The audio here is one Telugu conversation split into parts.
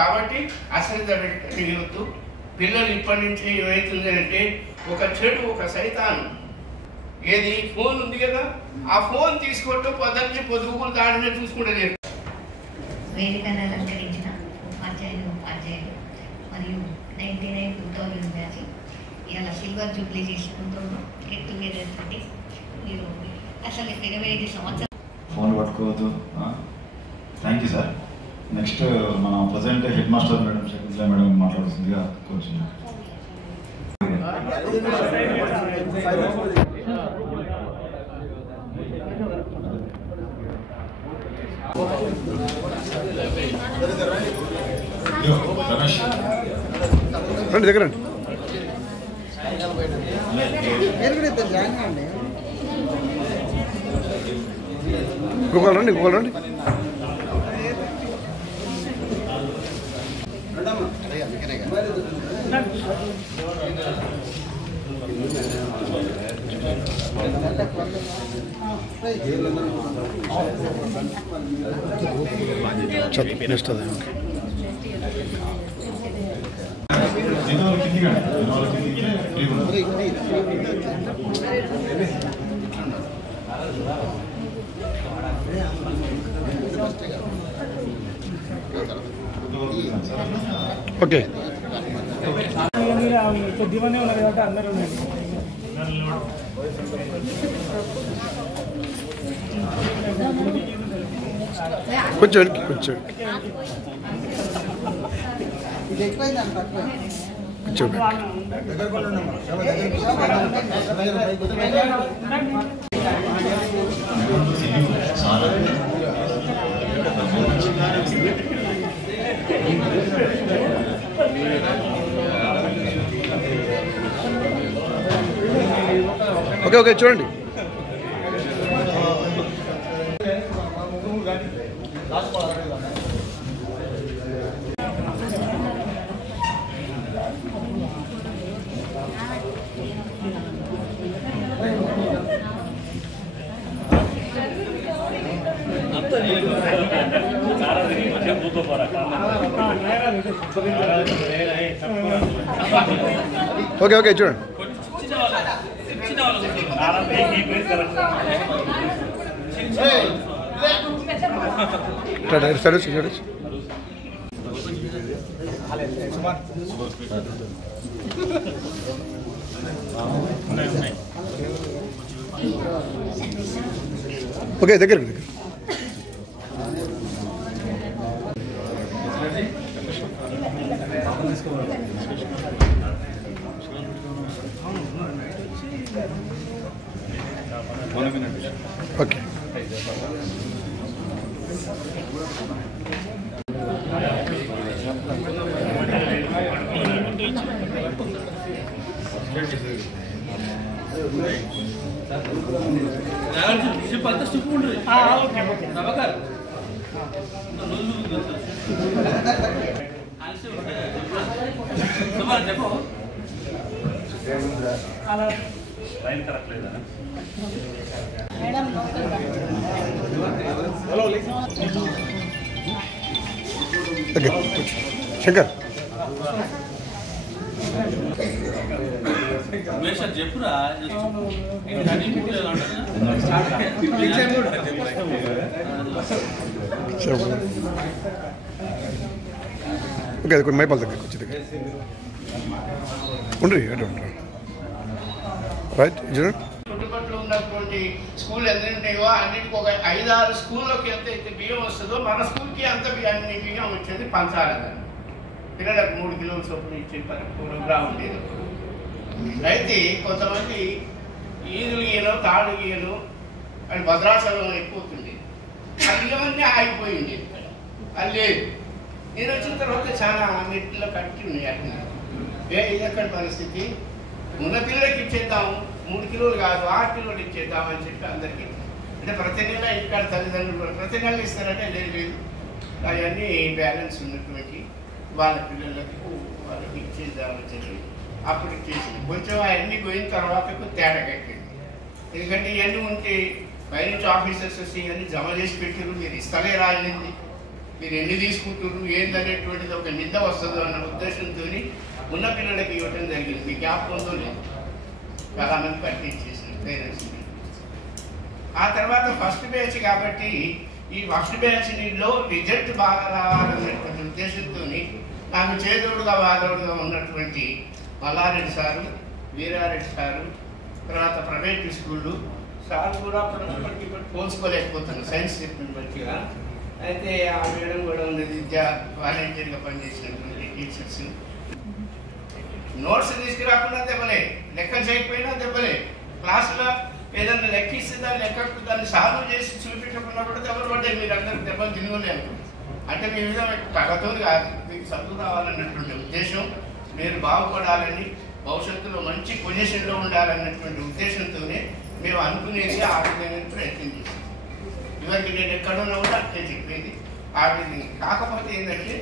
కాబట్టి అశ్రద్ధ పెట్టవద్దు. పిల్లలు ఇప్పటి నుంచి ఏమవుతుంది అంటే ఒక చెడు ఒక సైతాను ఏది ఫోన్ ఉంది కదా, ఆ ఫోన్ తీసుకుంటూ పొద్దున్నే పొదుగులు దాడిని చూసుకుంటే వేదికను అలంకరించిన ఉపాధ్యాయులు మరియు 99-2000 బ్యాచ్ ఇలా సిల్వర్ జూబ్లీ చేసుకుంటున్నాం. గెట్ టుగెదర్ తోటి మీరు అసలు 25 సంవత్సరాలు ఫోన్ పట్టుకోవద్దు. Thank you sir. నెక్స్ట్ మన present head master madam Shakuntala madam మాట్లాడుతుందిగా కోచింగ్. రమేష్ రండి దగ్గర రండి. గోపాల్ రండి, గోపాల్ రండి. నెక్స్ట్ అదే ఓకే. కొద్దిగానే ఉన్నారు కాబట్టి అందరూ ఉన్నారు. కొంచెం వెనక్కి, కొంచెం కొంచెం ఓకే ఓకే చూడండి. ఓకే ఓకే చూడండి. సరే సరే ఓకే దగ్గర దగ్గర. ఓకే శంకర్ చెప్పురా ఓకే అది కొన్ని మైపాల దగ్గర వచ్చి దగ్గర ఉండ్రి అటు ఉంటారు రైట్. చుట్టుపక్కల ఉన్నటువంటి స్కూల్ ఎన్ని ఉంటాయో అన్నింటికి ఒక 5-6 స్కూల్లోకి ఎంత అయితే బియ్యం వస్తుందో మన స్కూల్కి అంత అన్ని బియ్యం వచ్చేది పంచాలని పిల్లలకు 3 కిలోల చొప్పున ఇచ్చే ప్రోగ్రాం ఉండేది. అయితే కొంతమంది ఈదులు గీయను తాడు గీయను అని భద్రాచలం అయిపోతుంది. అది ఇవన్నీ ఆగిపోయింది ఇక్కడ, అది లేదు. నేను వచ్చిన తర్వాత చాలా అన్నింటిలో కట్టి ఉన్నాయి అట్లా. ఇది ఎక్కడ పరిస్థితి, ఉన్న పిల్లలకి ఇచ్చేద్దాము 3 కిలోలు కాదు 6 కిలోలు ఇచ్చేద్దామని చెప్పి అందరికీ, అంటే ప్రతి నెల ఇక్కడ తల్లిదండ్రులు ప్రతి నెల ఇస్తారంటే లేదు, అవన్నీ బ్యాలెన్స్ ఉన్నటువంటి వాళ్ళ పిల్లలకు వాళ్ళకి ఇచ్చేద్దామని చెప్పి అప్పుడు ఇచ్చేసింది. కొంచెం అవన్నీ పోయిన తర్వాత తేడా కట్టింది. ఎందుకంటే ఇవన్నీ ఉంటే పైనుంచి ఆఫీసర్స్ వచ్చి ఇవన్నీ జమ చేసి పెట్టారు, మీరు ఇస్తలే రాలింది మీరు ఎన్ని తీసుకుంటున్నారు ఏంటనేటువంటిది ఒక నింద వస్తుందో అన్న ఉద్దేశంతో ఉన్న పిల్లలకి ఇవ్వటం జరిగింది. మీ జ్ఞాపకంతో లేదు, చాలామంది పట్టించేసారు పేరెంట్స్. ఆ తర్వాత ఫస్ట్ బ్యాచ్ కాబట్టి ఈ ఫస్ట్ బ్యాచ్లో రిజల్ట్ బాగా రావాలనేటువంటి ఉద్దేశంతో నాకు చేదోడుగా వాదోడుగా ఉన్నటువంటి మల్లారెడ్డి సారు, వీరారెడ్డి సారు, తర్వాత ప్రైవేట్ స్కూళ్ళు సార్ కూడా ఇప్పటికి పోల్చుకోలేకపోతున్నాను సైన్స్ చెప్పిన బట్టిగా. అయితే ఆ మేడం కూడా ఉన్నది విద్యా వాలంటీర్గా పనిచేసినటువంటి టీచర్స్. నోట్స్ తీసుకురాకుండా దెబ్బలే, లెక్క చేయకపోయినా దెబ్బలే, క్లాసులో ఏదైనా లెక్కిస్తే దాన్ని లెక్కకు దాన్ని సాల్వ్ చేసి చూపించకుండా కూడా దెబ్బలు పడ్డాయి. మీరు అందరూ దెబ్బలు తినలేము అంటే మీ మీద మీకు తగ్గతో కాదు, మీకు చదువు రావాలన్నటువంటి ఉద్దేశం, మీరు బాగుపడాలని, భవిష్యత్తులో మంచి పొజిషన్లో ఉండాలన్నటువంటి ఉద్దేశంతోనే మేము అనుకునేది ఆ విధంగా ప్రయత్నం చేసాం. ఇవరికి నేను ఎక్కడున్నా కూడా అంటే చెప్పేది ఆ విధంగా. కాకపోతే ఏంటంటే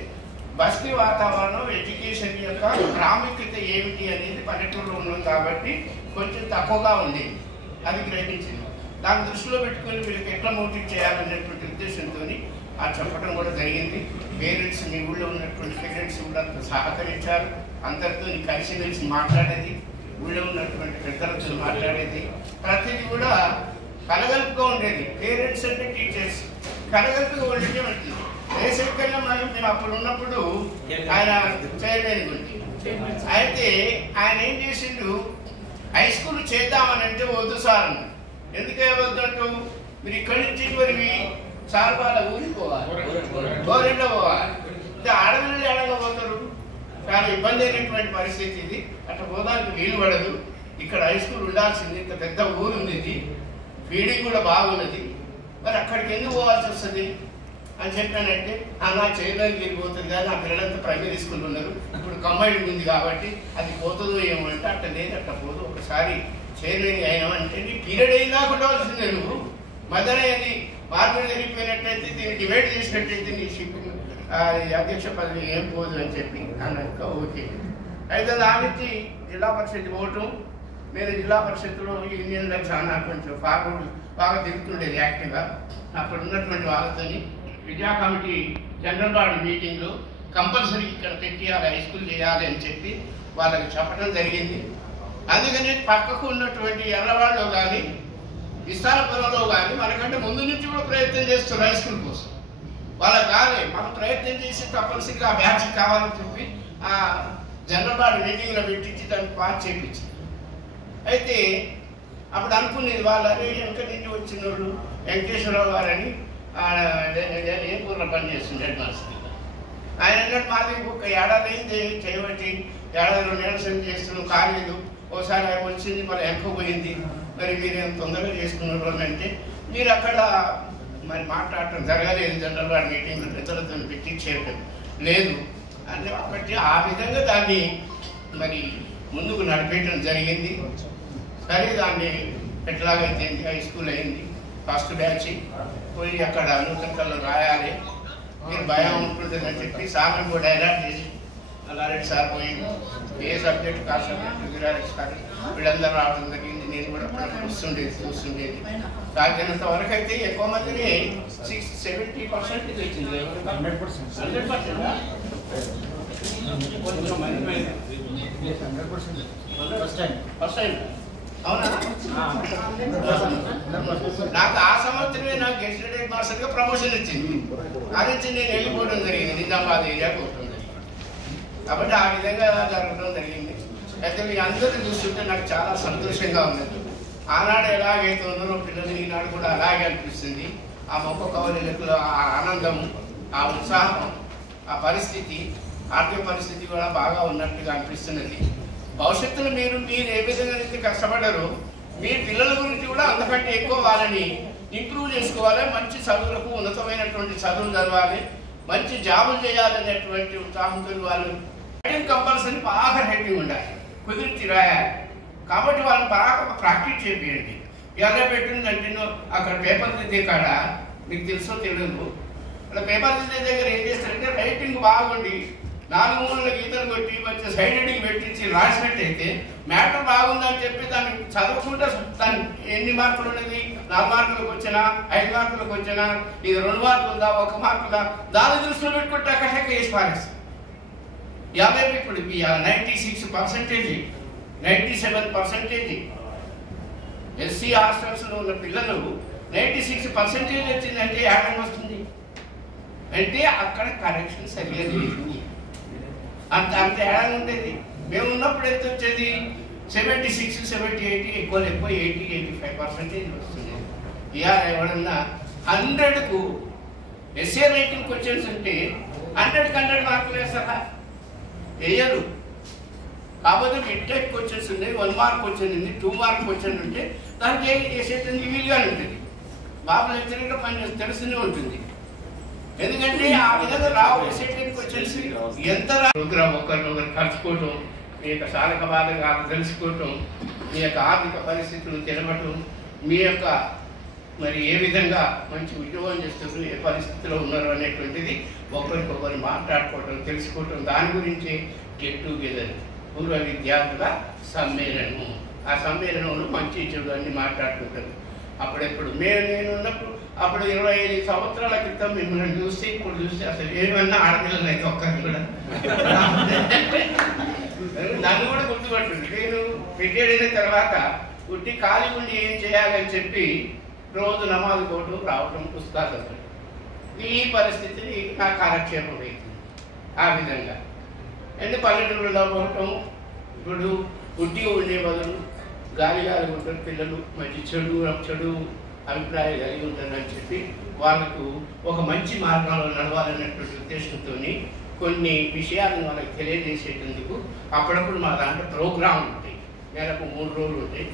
బస్తీ వాతావరణం ఎడ్యుకేషన్ యొక్క ప్రాముఖ్యత ఏమిటి అనేది పల్లెటూరులో ఉన్నాం కాబట్టి కొంచెం తక్కువగా ఉండేది, అది గ్రహించింది. దాన్ని దృష్టిలో పెట్టుకొని వీళ్ళకి ఎట్లా మోటివేట్ చేయాలనేటువంటి ఉద్దేశంతో ఆ చెప్పడం కూడా జరిగింది. పేరెంట్స్, మీ ఊళ్ళో ఉన్నటువంటి పేరెంట్స్ కూడా సహకరించారు, అందరితో కలిసిమెలిసి మాట్లాడేది, ఊళ్ళో ఉన్నటువంటి పెద్దలతో మాట్లాడేది, ప్రతిదీ కూడా కలగలుపుగా ఉండేది. పేరెంట్స్ అంటే టీచర్స్ కలగలుపుగా ఉండటం ఉంటుంది. దేశంకల్లా మేము అప్పుడు ఉన్నప్పుడు ఆయన చైర్మన్ గురించి అయితే ఆయన ఏం చేసిండు, హై స్కూల్ చేద్దామని అంటే వద్దు సార్ అన్న. ఎందుకే వద్దంటూ, మీరు ఇక్కడి నుంచి మరి సార్ వాళ్ళ ఊరికి పోవాలి, గోరెంట్లో పోవాలి, ఆడపిల్లలు ఏడగా పోతారు, చాలా ఇబ్బంది అయినటువంటి పరిస్థితి ఇది, అట్లా పోదానికి వీలు పడదు, ఇక్కడ హై స్కూల్ ఉండాల్సింది, ఇంత పెద్ద ఊరు ఉంది, ఇది ఫీడింగ్ కూడా బాగున్నది, మరి అక్కడికి ఎందుకు పోవాల్సి వస్తుంది అని చెప్పానంటే నా చైర్మన్కి వెళ్ళిపోతుంది కానీ ఆ పిల్లలంతా ప్రైమరీ స్కూల్ ఉన్నారు, ఇప్పుడు కంబైన్డ్ ఉంది కాబట్టి అది పోతుందో ఏమో అంటే అట్లా లేదు, అట్లా పోదు, ఒకసారి చైర్మన్ అయినామంటే నీ పీరియడ్ అయినా ఉండవలసిందే, నువ్వు మధ్యన అది మార్పులు జరిగిపోయినట్టయితే దీన్ని డివైడ్ చేసినట్టయితే నీ షిప్పింగ్ అధ్యక్ష పదవి ఏం పోదు అని చెప్పి అన్నాక ఓకే. అయితే దాని నుంచి జిల్లా పరిషత్ పోవటం, నేను జిల్లా పరిషత్తులో యూనియన్లో చాలా కొంచెం ఫార్వర్డ్ బాగా తిరుగుతుండేది యాక్టివ్గా. అక్కడ ఉన్నటువంటి వాళ్ళతో విద్యా కమిటీ జనరల్ బాడీ మీటింగ్లో కంపల్సరీ ఇక్కడ పెట్టియాలి, హై స్కూల్ చేయాలి అని చెప్పి వాళ్ళకి చెప్పడం జరిగింది. అందుకని పక్కకు ఉన్నటువంటి ఎర్రవాడలో కానీ విస్తారపురంలో కానీ మనకంటే ముందు నుంచి కూడా ప్రయత్నం చేస్తున్నారు హై స్కూల్ కోసం. వాళ్ళకి కాలే, మనం ప్రయత్నం చేసి తప్పనిసరిగా ఆ బ్యాచ్ కావాలని చెప్పి ఆ జనరల్ బాడీ మీటింగ్లో పెట్టించి దాన్ని పాస్ చేయించి, అయితే అప్పుడు అనుకునేది వాళ్ళని వెనక నుంచి వచ్చిన వాళ్ళు వెంకటేశ్వరరావు గారని ఏం కూర పని చేస్తుంది హెడ్ మాస్టర్. ఆయన అన్నట్టు మాది ఒక ఏడాది అయింది చేయబట్టి, ఏడాది 2 ఏళ్ళ చేస్తున్నాం కాలేదు, ఒకసారి ఆయన వచ్చింది మరి వెనకపోయింది, మరి మీరు ఏం తొందరగా చేసుకున్నారు అని అంటే మీరు అక్కడ మరి మాట్లాడటం జరగలేదు, జనరల్ బాడీ మీటింగ్లో పెద్దలతో పెట్టించేయటం లేదు అంటే ఒకటి ఆ విధంగా దాన్ని మరి ముందుకు నడిపేయటం జరిగింది. సరే దాన్ని ఎట్లాగైతే హై స్కూల్ అయింది, ఫస్ట్ బ్యాచ్ పోయి అక్కడ నూతనకల్లో రాయాలి, మీరు భయం ఉంటుందని చెప్పి సార్ని కూడా డైలాట్ చేసి మల్లారెడ్డి సార్ పోయి ఏ సబ్జెక్ట్ కా సబ్జెక్ట్ వీరారెడ్డి సార్ వీళ్ళందరూ రావడం జరిగింది. నేను కూడా చూస్తుండేది సాధ్యమైనంత వరకు అయితే ఎక్కువ మందిని 70% వచ్చింది, 100%. ఫస్ట్ టైం అవునా? నాకు ఆ సంవత్సరమే నాకు గెస్టెడ్ హెడ్ మాస్టర్గా ప్రమోషన్ వచ్చింది, అది నుంచి నేను వెళ్ళిపోవడం జరిగింది, నిజామాబాద్ ఏరియాకి పోవడం జరిగింది. కాబట్టి ఆ విధంగా జరగడం జరిగింది. అయితే మీ అందరూ చూస్తుంటే నాకు చాలా సంతోషంగా ఉన్నది. ఆనాడు ఎలాగైతే ఉన్నారో పిల్లలు ఈనాడు కూడా అలాగే అనిపిస్తుంది. ఆ మొక్క కవలికలో ఆ ఆనందము, ఆ ఉత్సాహం, ఆ పరిస్థితి, ఆర్థిక పరిస్థితి కూడా బాగా ఉన్నట్టుగా అనిపిస్తున్నది. భవిష్యత్తులో మీరు ఏ విధంగా అయితే కష్టపడరు, మీ పిల్లల గురించి కూడా అంతకంటే ఎక్కువ వాళ్ళని ఇంప్రూవ్ చేసుకోవాలి, మంచి చదువులకు ఉన్నతమైనటువంటి చదువులు చదవాలి, మంచి జాబులు చేయాలనేటువంటి ఉత్సాహంతో వాళ్ళు రైటింగ్ కంపల్సరీ బాగా హెడ్డింగ్ ఉండాలి, కుదిరించి రాయాలి. కాబట్టి వాళ్ళని బాగా ప్రాక్టీస్ చేయండి. ఎలా పెట్టిందంటే అక్కడ పేపర్ దిద్దే కాడ మీకు తెలుసో తెలియదు, అక్కడ పేపర్ దిద్దే దగ్గర ఏం చేస్తారంటే రైటింగ్ బాగుండి 4 మూలల గీతలు కొట్టి మంచి సైడ్ హెడ్డింగ్ పెట్టించి రాసినట్టయితే మ్యాటర్ బాగుందని చెప్పి దాన్ని చదవకుండా దాన్ని ఎన్ని మార్కులు ఉన్నది, 4 మార్కులకు వచ్చినా 5 మార్కులకు వచ్చినా, ఇది 2 మార్కులు ఉందా 1 మార్కులా, దాని దృష్టిలో పెట్టుకుంటే అక్కడ కేసు పారేస్తారు. 50 ఇప్పుడు 96%, 97% ఎస్సీ హాస్టల్స్లో ఉన్న పిల్లలు 96% వచ్చిందంటే ఏడంగా వస్తుంది అంటే అక్కడ కరెక్షన్ సరిగా లేదు. అంత ఏడంగా ఉండేది. మేము ఉన్నప్పుడు ఎంత వచ్చేది 76, 78, ఎక్కువ 80, 85% వస్తుంది. ఇవాళ ఎవడన్నా 100కు ఎస్ఏ రైటింగ్ క్వశ్చన్స్ ఉంటే 100కి 100 మార్కులు వేస్తారా? వేయరు. కాకపోతే మిడ్టెక్ క్వశ్చన్స్ ఉన్నాయి, 1 మార్క్ క్వశ్చన్ ఉంది, 2 మార్క్ క్వశ్చన్ ఉంటే దానికి వేసేటందుకు వీలుగానే ఉంటుంది. బాబు లెక్చరర్గా పనిచేసి తెలుస్తూనే ఉంటుంది. ఎందుకంటే ఆ విధంగా రావు వేసేటందుకు క్వశ్చన్స్. ఎంత ప్రోగ్రామ్ ఒకరినొకరు కలుసుకోవటం, మీ యొక్క సాధక బాధకాలు తెలుసుకోవటం, మీ యొక్క ఆర్థిక పరిస్థితులు తెలవటం, మీ యొక్క మరి ఏ విధంగా మంచి ఉద్యోగం చేస్తున్నారు, ఏ పరిస్థితిలో ఉన్నారు అనేటువంటిది ఒకరికొకరు మాట్లాడుకోవటం, తెలుసుకోవటం, దాని గురించి గెట్ టుగెదర్ పూర్వ విద్యార్థుల సమ్మేళనము. ఆ సమ్మేళనంలో మంచి చెడు అన్ని మాట్లాడుకుంటారు. అప్పుడెప్పుడు నేను ఉన్నప్పుడు అప్పుడు 25 సంవత్సరాల క్రితం మిమ్మల్ని చూస్తే ఇప్పుడు చూస్తే అసలు ఏమన్నా ఆడపిల్లలు అయితే ఒక్కరిని కూడా నన్ను కూడా గుర్తుపట్టుంది. నేను రిటైర్ అయిన తర్వాత పుట్టి ఖాళీ ఉండి ఏం చేయాలని చెప్పి రోజు నమాజ్ కోవటం, రావటం, పుస్తకాలు చదవటం. ఈ పరిస్థితిని నా కాలక్షేపం అవుతుంది. ఆ విధంగా అంటే పల్లెటూరులో పోవటం, ఇప్పుడు పుట్టి ఉండే బదులు గాలి ఉంటారు పిల్లలు, మంచి చెడు అభిప్రాయాలు కలిగి ఉంటారని చెప్పి వాళ్ళకు ఒక మంచి మార్గంలో నడవాలన్నటువంటి ఉద్దేశంతో కొన్ని విషయాలను వాళ్ళకి తెలియజేసేటందుకు అప్పుడప్పుడు మా దాంట్లో ప్రోగ్రాంలు ఉంటాయి. నెలకు 3 రోజులు ఉంటాయి,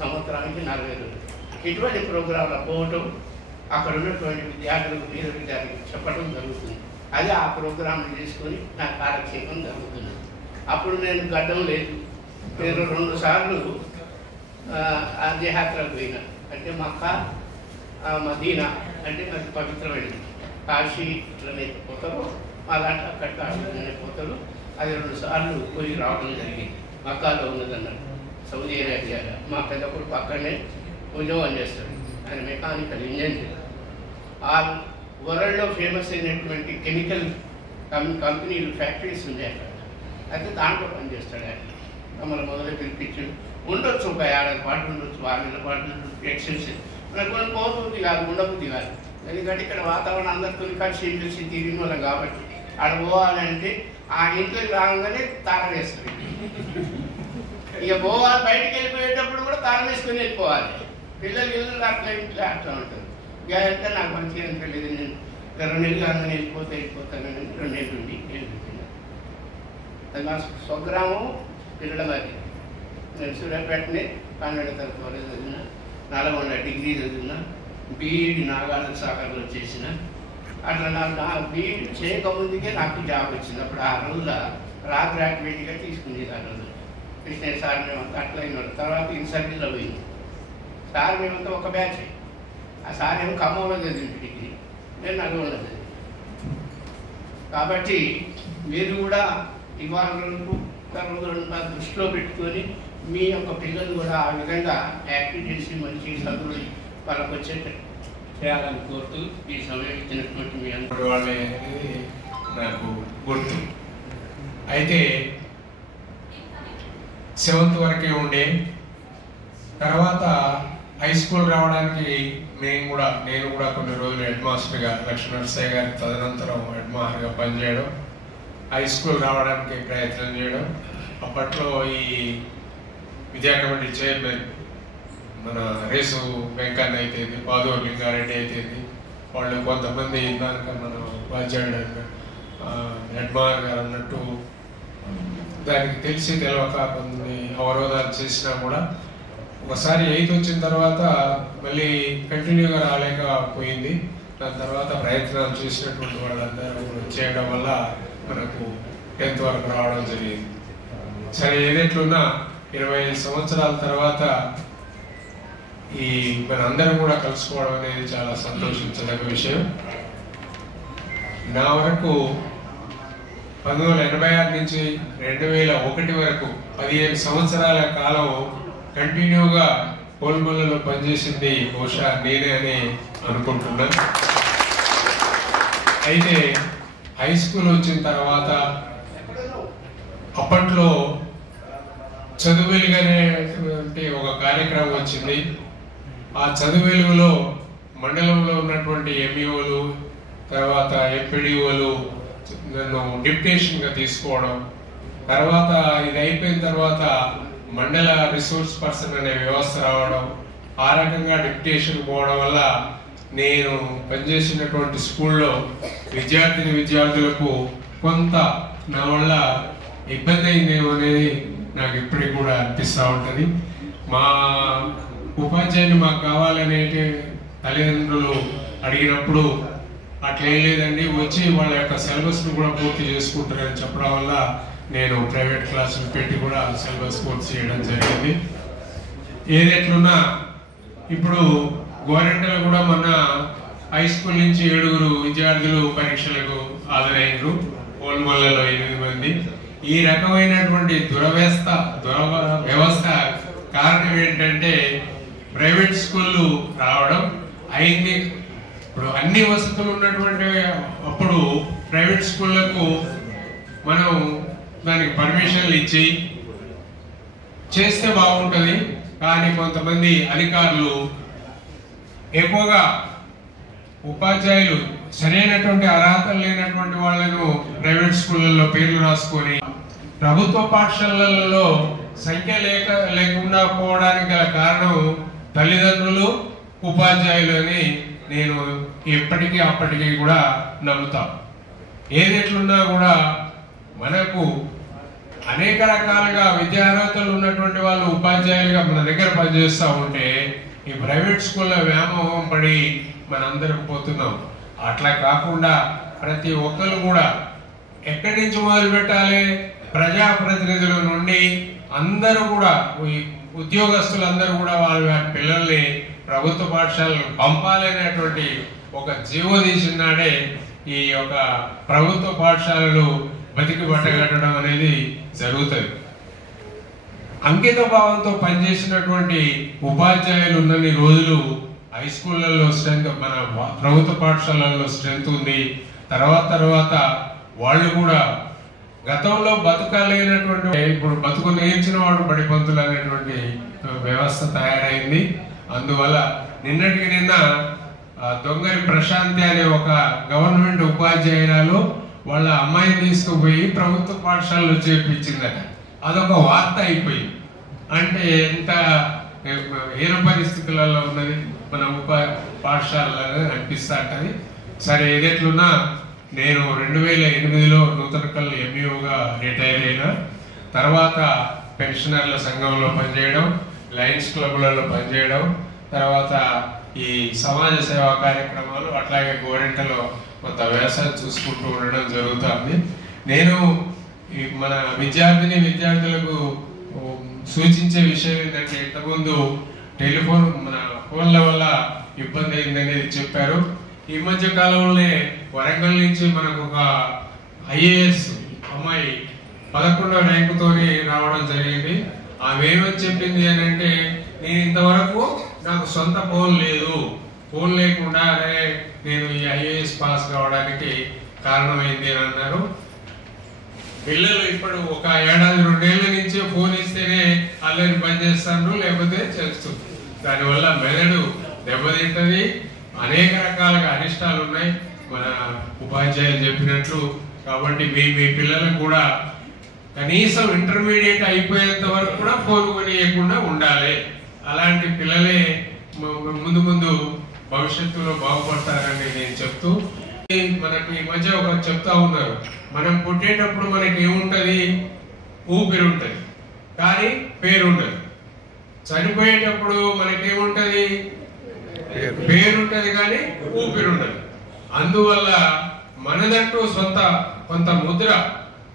సంవత్సరానికి 40 రోజులు. ఇటువంటి ప్రోగ్రాంలో పోవటం, అక్కడ ఉన్నటువంటి విద్యార్థులకు పేద విద్యార్థులకు చెప్పడం జరుగుతుంది. అది ఆ ప్రోగ్రాంలు చేసుకొని నా కాలక్షేపం జరుగుతుంది. అప్పుడు నేను గడ్డం లేదు. నేను 2 సార్లు ఆధ్యాత్రకు పోయినా. అంటే మక్కా, మదీనా అంటే నాకు పవిత్రమైనది. కాశీ ఇట్లనే పోతారు, మా దాంట్లో అక్కడ కాశీలోనే పోతారు. అది 2 సార్లు పోయి రావడం జరిగింది. మక్కాలో ఉన్నదన్నారు, సౌదీ అరేబియాలో. మా పెద్ద కొడుకు అక్కడనే ఉద్యోగం చేస్తాడు, ఆయన మెకానికల్ ఇంజనీర్. ఆ వరల్డ్లో ఫేమస్ అయినటువంటి కెమికల్ కంపెనీలు, ఫ్యాక్టరీస్ ఉన్నాయి అక్కడ. అయితే దాంట్లో పనిచేస్తాడు ఆయన. మమ్మల్ని మొదలు పిలిపించాడు. ఉండొచ్చు ఒక 50 పాటలు ఉండొచ్చు, 6 పాటలు ఎక్స్టెన్షన్. మనకు పోతుంది కాదు, ఉండబుద్ధి కాదు. ఎందుకంటే ఇక్కడ వాతావరణం అందరితో కలిసి తిరిగిన వాళ్ళం కాబట్టి ఆడ పోవాలంటే ఆ ఇంట్లోకి రాగానే తాళం వేస్తుంది. ఇక పోవాలి, బయటికి వెళ్ళిపోయేటప్పుడు కూడా తాళం వేసుకొని వెళ్ళిపోవాలి. పిల్లలు అట్లా ఇంట్లో అట్లా ఉంటుంది. ఇక అంటే నాకు మంచిగా అనిపించలేదు. నేను 2 నెలలు అందరూ వెళ్ళిపోతానని 2 నెలలు ఉండి వెళ్ళిపోతున్నాను. అది మా స్వగ్రామం పిల్లలమది. నేను సూర్యాపేటనే 12వ తరగతి కాలేజ్ చదివిన, 4 డిగ్రీ చదివిన, బీఈడి నాగార్జున సాగర్లో చేసిన. అట్లా నా బీఈడి చేయకముందుకే నాకు జాబ్ వచ్చింది. అప్పుడు ఆ రోజుల గ్రాడ్యుయేట్గా తీసుకునేది. ఆ రోజు కృష్ణ సార్ మేమంతా అట్లా అయినాడు. తర్వాత ఇన్సర్వీస్లో పోయింది. సార్ మేమంతా ఒక బ్యాచ్. ఆ సార్ ఏమో ఖమ్మంలో చదివింది డిగ్రీ, నేను నల్గొండలో చదివి. కాబట్టి మీరు కూడా ఇవాళ రోజులను దృష్టిలో పెట్టుకొని మీ యొక్క పిల్లలు కూడా ఆ విధంగా యాక్టివ్ చేసి మంచి చదువులు వాళ్ళకు వచ్చేట చేయాలని కోరుతూ ఈ సమయం ఇచ్చినటువంటి మీ అందరూ వాళ్ళే అనేది నాకు గుర్తు. అయితే 7th వరకే ఉండే. తర్వాత హై స్కూల్ రావడానికి నేను కూడా కొన్ని రోజులు హెడ్ మాస్టర్గా లక్ష్మీనరసయ్య గారి తదనంతరం హెడ్ మాస్టర్గా పనిచేయడం, హై స్కూల్ రావడానికి ప్రయత్నం చేయడం. అప్పట్లో ఈ విద్యా కమిటీ చైర్మన్ మన రేసు వెంకన్న అయితేంది, పాదూరు లింగారెడ్డి అయితేంది, వాళ్ళు కొంతమంది ఇందాక మన ఉపాధ్యాయుడు హెడ్ మాస్టర్ గారు అన్నట్టు దానికి తెలిసి తెలవక కొన్ని అవరోధాలు చేసినా కూడా ఒకసారి 8th వచ్చిన తర్వాత మళ్ళీ కంటిన్యూగా రాలేకపోయింది. దాని తర్వాత ప్రయత్నాలు చేసినటువంటి వాళ్ళందరూ చేయడం వల్ల మనకు 10th వరకు రావడం జరిగింది. సరే, ఏదెట్లున్నా 25 సంవత్సరాల తర్వాత ఈ మనందరం కూడా కలుసుకోవడం అనేది చాలా సంతోషించదగ్గ విషయం. నా వరకు 1986 నుంచి 2001 వరకు 15 సంవత్సరాల కాలం కంటిన్యూగా పోల్మల్లలో పనిచేసింది బహుశా నేనే అని అనుకుంటున్నాను. అయితే హై స్కూల్ వచ్చిన తర్వాత అప్పట్లో చదువు వెలుగు అనేటువంటి ఒక కార్యక్రమం వచ్చింది. ఆ చదువు వెలుగులో మండలంలో ఉన్నటువంటి ఎంఈఓలు తర్వాత ఎంపీడీఓలు నన్ను డిప్యుటేషన్గా తీసుకోవడం, తర్వాత ఇది అయిపోయిన తర్వాత మండల రిసోర్స్ పర్సన్ అనే వ్యవస్థ రావడం, ఆ రకంగా డిప్యుటేషన్ పోవడం వల్ల నేను పనిచేసినటువంటి స్కూల్లో విద్యార్థులకు కొంత నా వల్ల ఇబ్బంది అయిందేమో అనేది నాకు ఇప్పటికి కూడా అనిపిస్తూ ఉంటుంది. మా ఉపాధ్యాయులు మాకు కావాలనే తల్లిదండ్రులు అడిగినప్పుడు అట్లేం లేదండి, వచ్చి వాళ్ళ యొక్క సిలబస్ను కూడా పూర్తి చేసుకుంటారని చెప్పడం వల్ల నేను ప్రైవేట్ క్లాసులు పెట్టి కూడా సిలబస్ పూర్తి చేయడం జరిగింది. ఏదెట్లున్నా ఇప్పుడు గోరెంటలు కూడా మొన్న హై స్కూల్ నుంచి 7 విద్యార్థులు పరీక్షలకు హాజరయ్యారు, పోల్మల్లలో 8 మంది. ఈ రకమైనటువంటి దురవ్యవస్థ కారణం ఏంటంటే ప్రైవేట్ స్కూళ్ళు రావడం అయింది. ఇప్పుడు అన్ని వసతులు ఉన్నటువంటి అప్పుడు ప్రైవేట్ స్కూళ్లకు మనం దానికి పర్మిషన్లు ఇచ్చి చేస్తే బాగుంటుంది. కానీ కొంతమంది అధికారులు ఎక్కువగా ఉపాధ్యాయులు సరైనటువంటి అర్హతలు లేనటువంటి వాళ్ళను ప్రైవేట్ స్కూళ్ళల్లో పేర్లు రాసుకొని ప్రభుత్వ పాఠశాలలలో సంఖ్య లేకుండా పోవడానికి గల కారణం తల్లిదండ్రులు, ఉపాధ్యాయులు అని నేను ఎప్పటికీ అప్పటికీ కూడా నమ్ముతా. ఏదెట్లున్నా కూడా మనకు అనేక రకాలుగా విద్యార్హతలు ఉన్నటువంటి వాళ్ళు ఉపాధ్యాయులుగా మన దగ్గర పనిచేస్తూ ఉంటే ఈ ప్రైవేట్ స్కూల్లో వ్యామోహం పడి మనందరం పోతున్నాం. అట్లా కాకుండా ప్రతి ఒక్కరు కూడా ఎక్కడి నుంచి మొదలు పెట్టాలి, ప్రజాప్రతినిధుల నుండి అందరూ కూడా ఉద్యోగస్తులందరూ కూడా వాళ్ళ పిల్లల్ని ప్రభుత్వ పాఠశాలకు పంపాలి అనేటువంటి ఒక జీవో తీసినాడే ఈ యొక్క ప్రభుత్వ పాఠశాలలు బతికి బట్టగట్టడం అనేది జరుగుతుంది. అంకిత భావంతో పనిచేసినటువంటి ఉపాధ్యాయులు ఉన్నన్ని రోజులు హై స్కూళ్ళల్లో స్ట్రెంత్, మన ప్రభుత్వ పాఠశాలల్లో స్ట్రెంత్ ఉంది. తర్వాత వాళ్ళు కూడా గతంలో బతకలేనటువంటి ఇప్పుడు బతుకు నేర్చిన వాడు బడిపంతులు అనేటువంటి వ్యవస్థ తయారైంది. అందువల్ల నిన్నటికి నిన్న దొంగరి ప్రశాంతి అనే ఒక గవర్నమెంట్ ఉపాధ్యాయురాలు వాళ్ళ అమ్మాయిని తీసుకుపోయి ప్రభుత్వ పాఠశాలలో చేర్పించిందట. అదొక వార్త అయిపోయింది. అంటే ఎంత హీన పరిస్థితులలో ఉన్నది మన పాఠశాలలో అనిపిస్తా అంటది. సరే, ఏదెట్లున్నా నేను 2008లో నూతనకల్ ఎంఈఓగా రిటైర్ అయినా తర్వాత పెన్షనర్ల సంఘంలో పనిచేయడం, లయన్స్ క్లబ్లలో పనిచేయడం, తర్వాత ఈ సమాజ సేవా కార్యక్రమాలు, అట్లాగే గోరెంటలో కొంత వ్యవసాయం చూసుకుంటూ ఉండడం జరుగుతుంది. నేను మన విద్యార్థులకు సూచించే విషయం ఏంటంటే, ఇంతకుముందు మన ఫోన్ల వల్ల ఇబ్బంది అయిందనేది చెప్పారు. ఈ మధ్య కాలంలోనే వరంగల్ నుంచి మనకు ఒక ఐఏఎస్ అమ్మాయి 11వ ర్యాంకుతో రావడం జరిగింది. ఆమె ఏమని చెప్పింది అని అంటే, నేను ఇంతవరకు నాకు సొంత ఫోన్ లేకుండా నేను ఈ ఐఏఎస్ పాస్ కావడానికి కారణమైంది అని అన్నారు. పిల్లలు ఇప్పుడు ఒక 1-2 ఏళ్ల నుంచి ఫోన్ ఇస్తేనే అల్లరి పని చేస్తాను, లేకపోతే చేస్తుంది. దానివల్ల మెదడు దెబ్బతింటది. అనేక రకాలుగా అరిష్టాలు ఉన్నాయి మన ఉపాధ్యాయులు చెప్పినట్లు. కాబట్టి మీ పిల్లలకు కూడా కనీసం ఇంటర్మీడియట్ అయిపోయేంత వరకు కూడా ఫోన్ కొనియకుండా ఉండాలి. అలాంటి పిల్లలే ముందు భవిష్యత్తులో బాగుపడతారని నేను చెప్తూ, మనకు ఈ మధ్య ఒకరు చెప్తా ఉన్నారు, మనం పుట్టేటప్పుడు మనకి ఏముంటది, ఊపిరి ఉంటది కానీ పేరు ఉండదు. చనిపోయేటప్పుడు మనకేముంటది, పేరుంటది కానీ ఊపిరి ఉండదు. అందువల్ల మనదంటూ కొంత ముద్ర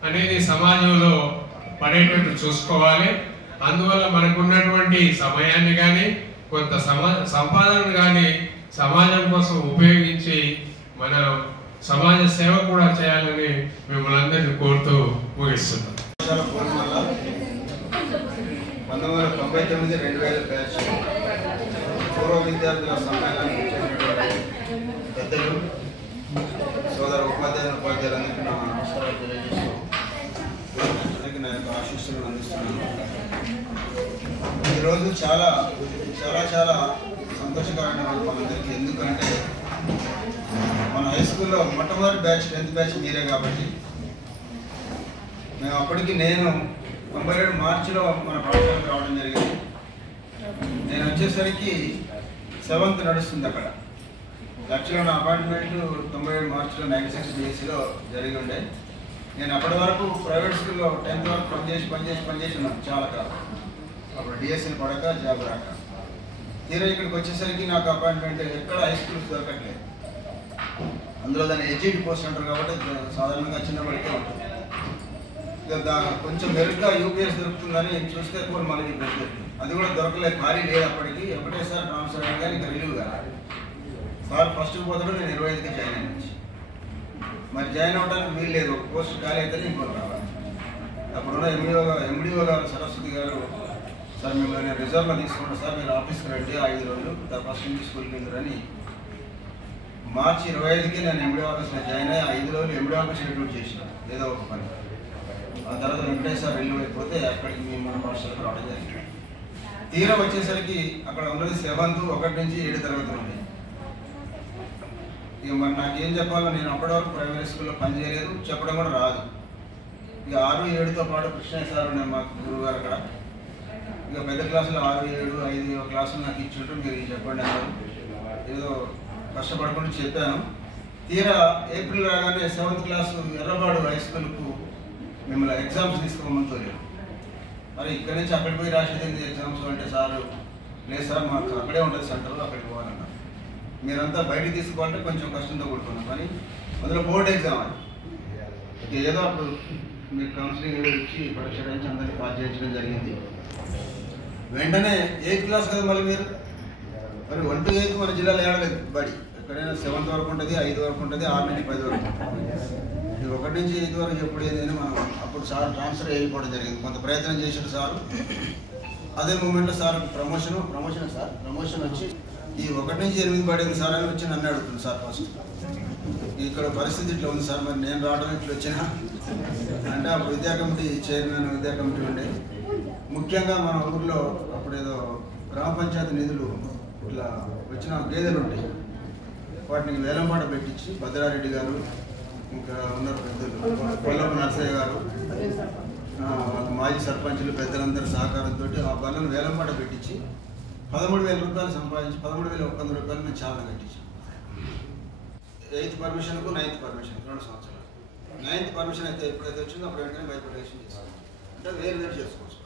అనేది సమాజంలో పడేటట్టు చూసుకోవాలి. అందువల్ల మనకున్నటువంటి సమయాన్ని కానీ కొంత సంపాదనను కానీ సమాజం కోసం ఉపయోగించి మన సమాజ సేవ కూడా చేయాలని మిమ్మల్ని అందరినీ కోరుతూ ముగిస్తున్నాం. 1999-2000 బ్యాచ్ పూర్వ విద్యార్థుల సమ్మేళనానికి పెద్దలు సోదర ఉపాధ్యాయులందరికీ నా నమస్కారాలు తెలియజేస్తూ నా యొక్క ఆశీస్సులు అందిస్తున్నాను. ఈరోజు చాలా చాలా చాలా సంతోషకరమైన మనందరికీ. ఎందుకంటే మన హై స్కూల్లో మొట్టమొదటి బ్యాచ్ 10th బ్యాచ్ మీరే కాబట్టి మేము అప్పటికి నేను 97 మార్చిలో మన పాఠశాలకు రావడం జరిగింది. నేను వచ్చేసరికి 7th నడుస్తుంది అక్కడ. యాక్చువల్గా నా అపాయింట్మెంట్ 97 మార్చిలో 96 BScలో జరిగి ఉండే. నేను అప్పటి వరకు ప్రైవేట్ స్కూల్లో 10th వరకు పనిచేసి ఉన్నాను చాలా కాలం. అప్పుడు డిఎస్సీని పడక జాబ్ రాక తీరా ఇక్కడికి వచ్చేసరికి నాకు అపాయింట్మెంట్ ఎక్కడ హై స్కూల్స్ దొరకట్లేదు. అందులో దాన్ని హెచ్ఈడి పోస్ట్ అంటారు కాబట్టి సాధారణంగా చిన్నబడితే ఉంటుంది. ఇక కొంచెం మెరుగ్గా యూపీఎస్ దొరుకుతుందని చూస్తే కూడా మళ్ళీ యూపీఎస్ దొరుకుతుంది. అది కూడా దొరకలేదు, ఖాళీ లేదు అప్పటికి. ఒకటేసారి ట్రాన్స్ఫర్ అయ్యి కానీ ఇంకా రిలీవ్ కాదు. సార్ ఫస్ట్కి పోతాడు, నేను 25కి జాయిన్ అయ్యి. మరి జాయిన్ అవ్వడానికి వీలు లేదు, ఒక పోస్ట్ ఖాళీ అయితే ఇంకోటి రావాలి. అప్పుడున్న ఎండిఓ గారు సరస్వతి గారు, సార్ మిమ్మల్ని నేను రిజర్వ్లో తీసుకుంటాను సార్, మీరు ఆఫీస్కి రండి 5 రోజులు ఫస్ట్ నుంచి స్కూల్కి వెళ్ళరని. మార్చి 25కి నేను ఎండిఓ ఆఫీస్లో జాయిన్ అయ్యి 5 రోజులు ఎండిఓ ఆఫీస్ షెడ్యూల్ చేసినాను ఏదో ఒక పని. ఆ తర్వాత వెంకటేశ్వర రిలీవ్ అయిపోతే అక్కడికి మేము మన పాఠశాలకు రావడం జరిగింది. తీరా వచ్చేసరికి అక్కడ ఉన్నది 7th 1 నుంచి 7 తరగతులు ఉన్నాయి. ఇక మరి నాకేం చెప్పాలో, నేను అప్పటి వరకు ప్రైమరీ స్కూల్లో పనిచేయలేదు, చెప్పడం కూడా రాదు. ఇక 6, 7తో పాటు కృష్ణయ్య సార్ ఉన్నాయి మాకు గురువు గారు అక్కడ. ఇక పెద్ద క్లాసులో 6, 7, 5 క్లాసులు నాకు ఇచ్చింటూ మీరు చెప్పండి అన్నారు. ఏదో కష్టపడుకుంటూ చెప్పాను. తీరా ఏప్రిల్ రాగానే 7th క్లాసు ఎర్రబాడు హై స్కూల్కు మిమ్మల్ని ఎగ్జామ్స్ తీసుకోమని తోలేదు. మరి ఇక్కడి నుంచి అక్కడికి పోయి రాసేది ఎగ్జామ్స్ అంటే సార్ లేదు సార్ మాకు అక్కడే ఉంటుంది సెంటర్లో, అక్కడికి పోవాలన్నారు. మీరంతా బయటికి తీసుకోవాలంటే కొంచెం కష్టంతో కూడుకున్నాం. కానీ అందులో బోర్డ్ ఎగ్జామ్ అది ఏదో అప్పుడు మీరు కౌన్సిలింగ్ ఇచ్చి పరీక్ష నుంచి అందరికీ పాస్ చేయించడం జరిగింది. వెంటనే 8th క్లాస్ కదా మళ్ళీ మీరు, మరి 1 to 8 మన జిల్లాలో ఏడలేదు బడి. ఎక్కడైనా 7th వరకు ఉంటుంది, 5 వరకు ఉంటుంది, 6 నుంచి 10 వరకు ఉంటుంది. 1 నుంచి 8 వరకు ఎప్పుడు ఏదైనా మనం అప్పుడు సార్ ట్రాన్స్ఫర్ అయిపోవడం జరిగింది. కొంత ప్రయత్నం చేశాడు సారు. అదే మూమెంట్లో సార్ ప్రమోషన్ వచ్చి ఈ 1 నుంచి 8 పడేది సార్ అని వచ్చి నన్ను అడుగుతుంది. సార్ ఫస్ట్ ఇక్కడ పరిస్థితి ఇట్లా ఉంది సార్, మరి నేను రావడం ఇట్లా వచ్చినా అంటే అప్పుడు విద్యా కమిటీ చైర్మన్ విద్యా కమిటీ ఉండే. ముఖ్యంగా మన ఊర్లో అప్పుడేదో గ్రామ పంచాయతీ నిధులు ఇట్లా వచ్చిన గేదెలు ఉంటాయి, వాటిని వేలంపాట పెట్టించి భద్రారెడ్డి గారు ఇంకా ఉన్నారు పెద్దలు, కొల్లపు నరసయ్య గారు, మాజీ సర్పంచులు పెద్దలందరి సహకారంతో ఆ బలను వేలంపాట పెట్టించి 13,000 రూపాయలు సంపాదించి 13,100 రూపాయలు మేము చాలా కట్టించాం. 8th పర్మిషన్కు 9th పర్మిషన్ 2 సంవత్సరాలు. 9th పర్మిషన్ అయితే ఎప్పుడైతే వచ్చిందో అప్పుడు వెంటనే బైపర్టేషన్ చేస్తాం. అంటే వేరు చేసుకోవచ్చు.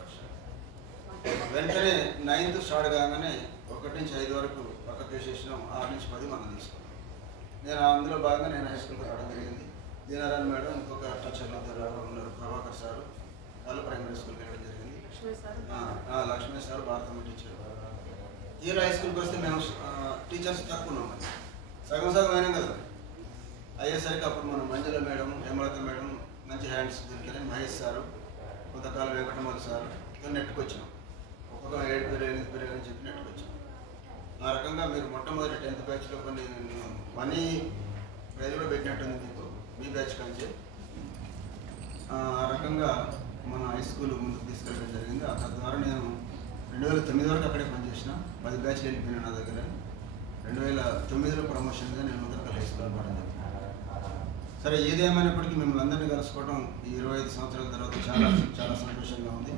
వెంటనే 9th స్టార్ట్ కాగానే 1 నుంచి 5 వరకు పక్కకు వేసేసినాం. 6 నుంచి 10 మనం తీసుకున్నాం. నేను అందులో భాగంగా నేను హై స్కూల్కి రావడం జరిగింది. దీనారాయణ మేడం, ఇంకొక టీచర్లు ఉన్నారు, ప్రభాకర్ సారు, వాళ్ళు ప్రైమరీ స్కూల్కి వెళ్ళడం జరిగింది. Lakshmi sir Bharatamma teacher. తీరా హై స్కూల్కి వస్తే మేము టీచర్స్ తక్కువ ఉన్నాం, సగం అయినాం కదా. అయ్యేసరికి అప్పుడు మనం మంజుల మేడం, హేమలత మేడం మంచి హ్యాండ్స్ దొరికారని మహేష్ సారు, కొంతకాలం వెంకటమూరి సారు నెట్టుకొచ్చినాం. ఒక్కొక్క 7 పీరియడ్ 8 పీరియడ్ అని చెప్పి నెట్టుకొచ్చాం. ఆ రకంగా మీరు మొట్టమొదటి 10th బ్యాచ్లో కొన్ని మనీ ప్రైజ్ కూడా పెట్టినట్టుంది మీకు మీ బ్యాచ్ కంటే. ఆ రకంగా మన హై స్కూల్ ముందుకు తీసుకెళ్ళడం జరిగింది. తద్వారా నేను 2009 వరకు అక్కడే పనిచేసిన. 10 బ్యాచ్లు వెళ్ళిపోయినా నా దగ్గర. 2009లో ప్రమోషన్గా నేను ముందర హై స్కూల్ పడడం. సరే ఏదేమైనప్పటికీ మిమ్మల్ని అందరినీ కలుసుకోవడం ఈ 25 సంవత్సరాల తర్వాత చాలా చాలా సంతోషంగా ఉంది.